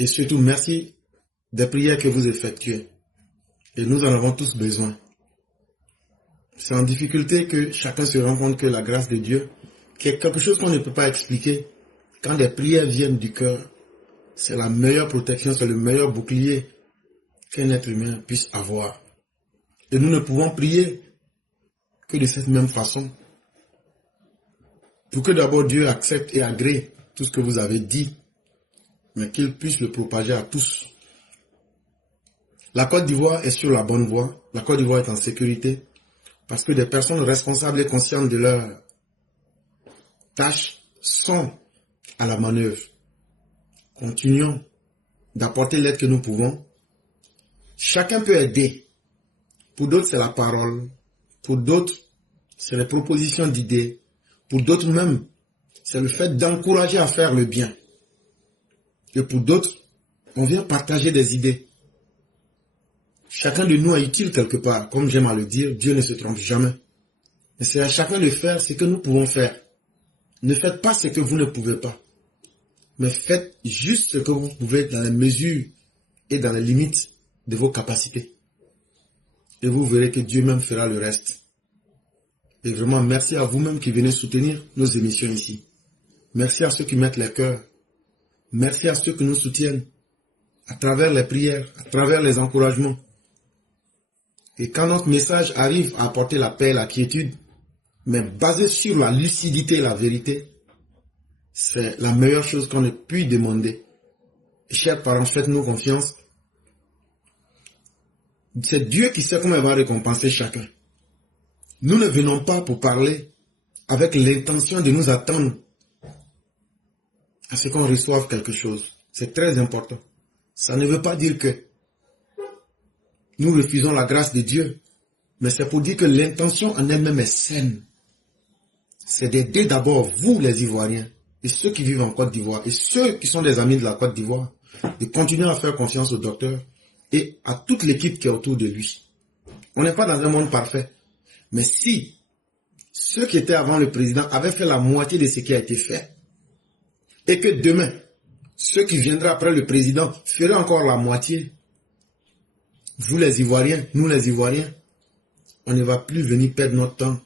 Et surtout, merci des prières que vous effectuez. Et nous en avons tous besoin. C'est en difficulté que chacun se rend compte que la grâce de Dieu, qui est quelque chose qu'on ne peut pas expliquer, quand des prières viennent du cœur, c'est la meilleure protection, c'est le meilleur bouclier qu'un être humain puisse avoir. Et nous ne pouvons prier que de cette même façon. Pour que d'abord Dieu accepte et agrée tout ce que vous avez dit, mais qu'il puisse le propager à tous. La Côte d'Ivoire est sur la bonne voie. La Côte d'Ivoire est en sécurité parce que des personnes responsables et conscientes de leur tâche sont à la manœuvre. Continuons d'apporter l'aide que nous pouvons. Chacun peut aider. Pour d'autres, c'est la parole. Pour d'autres, c'est les propositions d'idées. Pour d'autres même, c'est le fait d'encourager à faire le bien. Et pour d'autres, on vient partager des idées. Chacun de nous est utile quelque part. Comme j'aime à le dire, Dieu ne se trompe jamais. Mais c'est à chacun de faire ce que nous pouvons faire. Ne faites pas ce que vous ne pouvez pas. Mais faites juste ce que vous pouvez dans les mesures et dans les limites de vos capacités. Et vous verrez que Dieu même fera le reste. Et vraiment, merci à vous-même qui venez soutenir nos émissions ici. Merci à ceux qui mettent les cœurs. Merci à ceux qui nous soutiennent à travers les prières, à travers les encouragements. Et quand notre message arrive à apporter la paix, la quiétude, mais basé sur la lucidité et la vérité, c'est la meilleure chose qu'on ait pu demander. Et chers parents, faites-nous confiance. C'est Dieu qui sait comment il va récompenser chacun. Nous ne venons pas pour parler avec l'intention de nous attendre à ce qu'on reçoive quelque chose. C'est très important. Ça ne veut pas dire que nous refusons la grâce de Dieu, mais c'est pour dire que l'intention en elle-même est saine. C'est d'aider d'abord vous les Ivoiriens et ceux qui vivent en Côte d'Ivoire et ceux qui sont des amis de la Côte d'Ivoire de continuer à faire confiance au docteur et à toute l'équipe qui est autour de lui. On n'est pas dans un monde parfait, mais si ceux qui étaient avant le président avaient fait la moitié de ce qui a été fait et que demain ceux qui viendraient après le président feraient encore la moitié. Vous les Ivoiriens, nous les Ivoiriens, on ne va plus venir perdre notre temps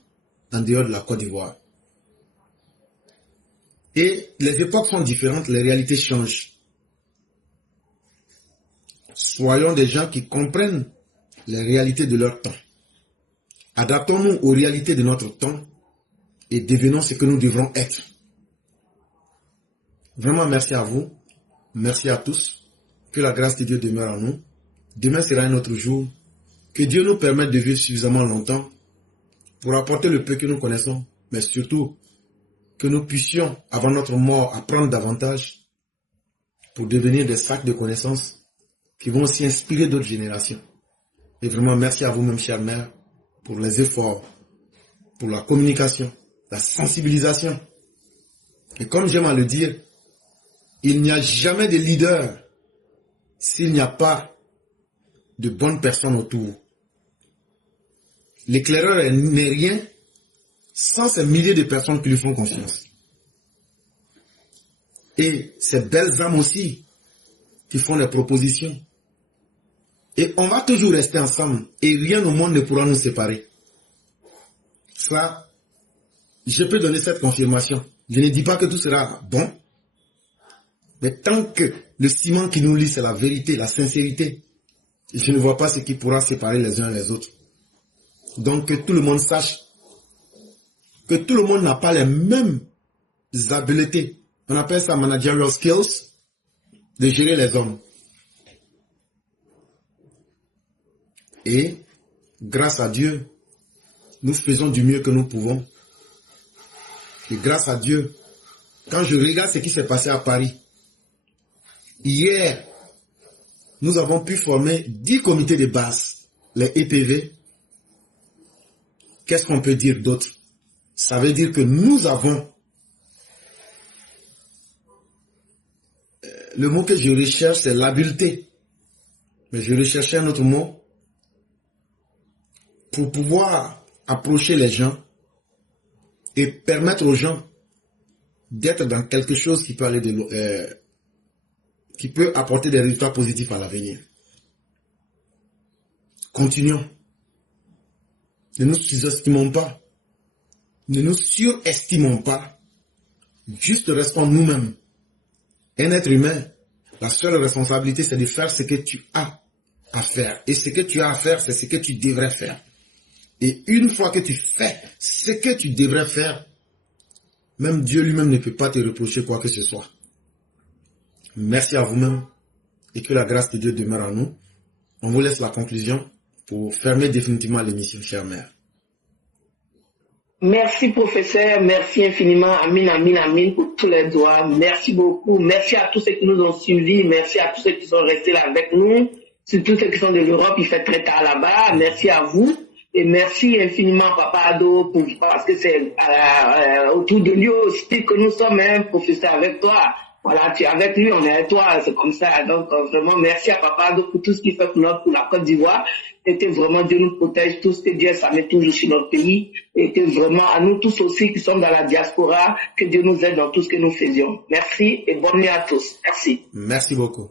en dehors de la Côte d'Ivoire. Et les époques sont différentes, les réalités changent. Soyons des gens qui comprennent les réalités de leur temps. Adaptons-nous aux réalités de notre temps et devenons ce que nous devrons être. Vraiment, merci à vous. Merci à tous. Que la grâce de Dieu demeure en nous. Demain sera un autre jour. Que Dieu nous permette de vivre suffisamment longtemps pour apporter le peu que nous connaissons, mais surtout que nous puissions, avant notre mort, apprendre davantage pour devenir des sacs de connaissances qui vont aussi inspirer d'autres générations. Et vraiment, merci à vous-même, chère mère, pour les efforts, pour la communication, la sensibilisation. Et comme j'aime à le dire, il n'y a jamais de leader s'il n'y a pas de bonnes personnes autour. L'éclaireur n'est rien sans ces milliers de personnes qui lui font confiance. Et ces belles âmes aussi qui font des propositions. Et on va toujours rester ensemble et rien au monde ne pourra nous séparer. Ça, je peux donner cette confirmation. Je ne dis pas que tout sera bon, mais tant que le ciment qui nous lie, c'est la vérité, la sincérité, je ne vois pas ce qui pourra séparer les uns les autres. Donc que tout le monde sache que tout le monde n'a pas les mêmes habiletés. On appelle ça managerial skills, de gérer les hommes. Et grâce à Dieu, nous faisons du mieux que nous pouvons. Et grâce à Dieu, quand je regarde ce qui s'est passé à Paris, hier, nous avons pu former 10 comités de base, les EPV. Qu'est-ce qu'on peut dire d'autre? Ça veut dire que nous avons, le mot que je recherche, c'est l'habileté. Mais je recherchais un autre mot pour pouvoir approcher les gens et permettre aux gens d'être dans quelque chose qui peut aller qui peut apporter des résultats positifs à l'avenir. Continuons. Ne nous sous-estimons pas. Ne nous surestimons pas. Juste restons nous-mêmes. Un être humain, la seule responsabilité, c'est de faire ce que tu as à faire. Et ce que tu as à faire, c'est ce que tu devrais faire. Et une fois que tu fais ce que tu devrais faire, même Dieu lui-même ne peut pas te reprocher quoi que ce soit. Merci à vous-même et que la grâce de Dieu demeure en nous. On vous laisse la conclusion pour fermer définitivement l'émission, chère mère. Merci professeur, merci infiniment, amin, amin, amin pour tous les doigts. Merci beaucoup, merci à tous ceux qui nous ont suivis, merci à tous ceux qui sont restés là avec nous, surtout ceux qui sont de l'Europe, il fait très tard là-bas. Merci à vous. Et merci infiniment, Papa Ado, parce que c'est autour de lui aussi que nous sommes, hein, professeur, avec toi. Voilà, tu es avec lui, on est avec toi, c'est comme ça. Donc, vraiment, merci à Papa Ado pour tout ce qu'il fait pour la Côte d'Ivoire. Et que vraiment, Dieu nous protège, tout ce que Dieu s'amène toujours sur notre pays. Et que vraiment, à nous tous aussi qui sommes dans la diaspora, que Dieu nous aide dans tout ce que nous faisions. Merci et bonne nuit à tous. Merci. Merci beaucoup.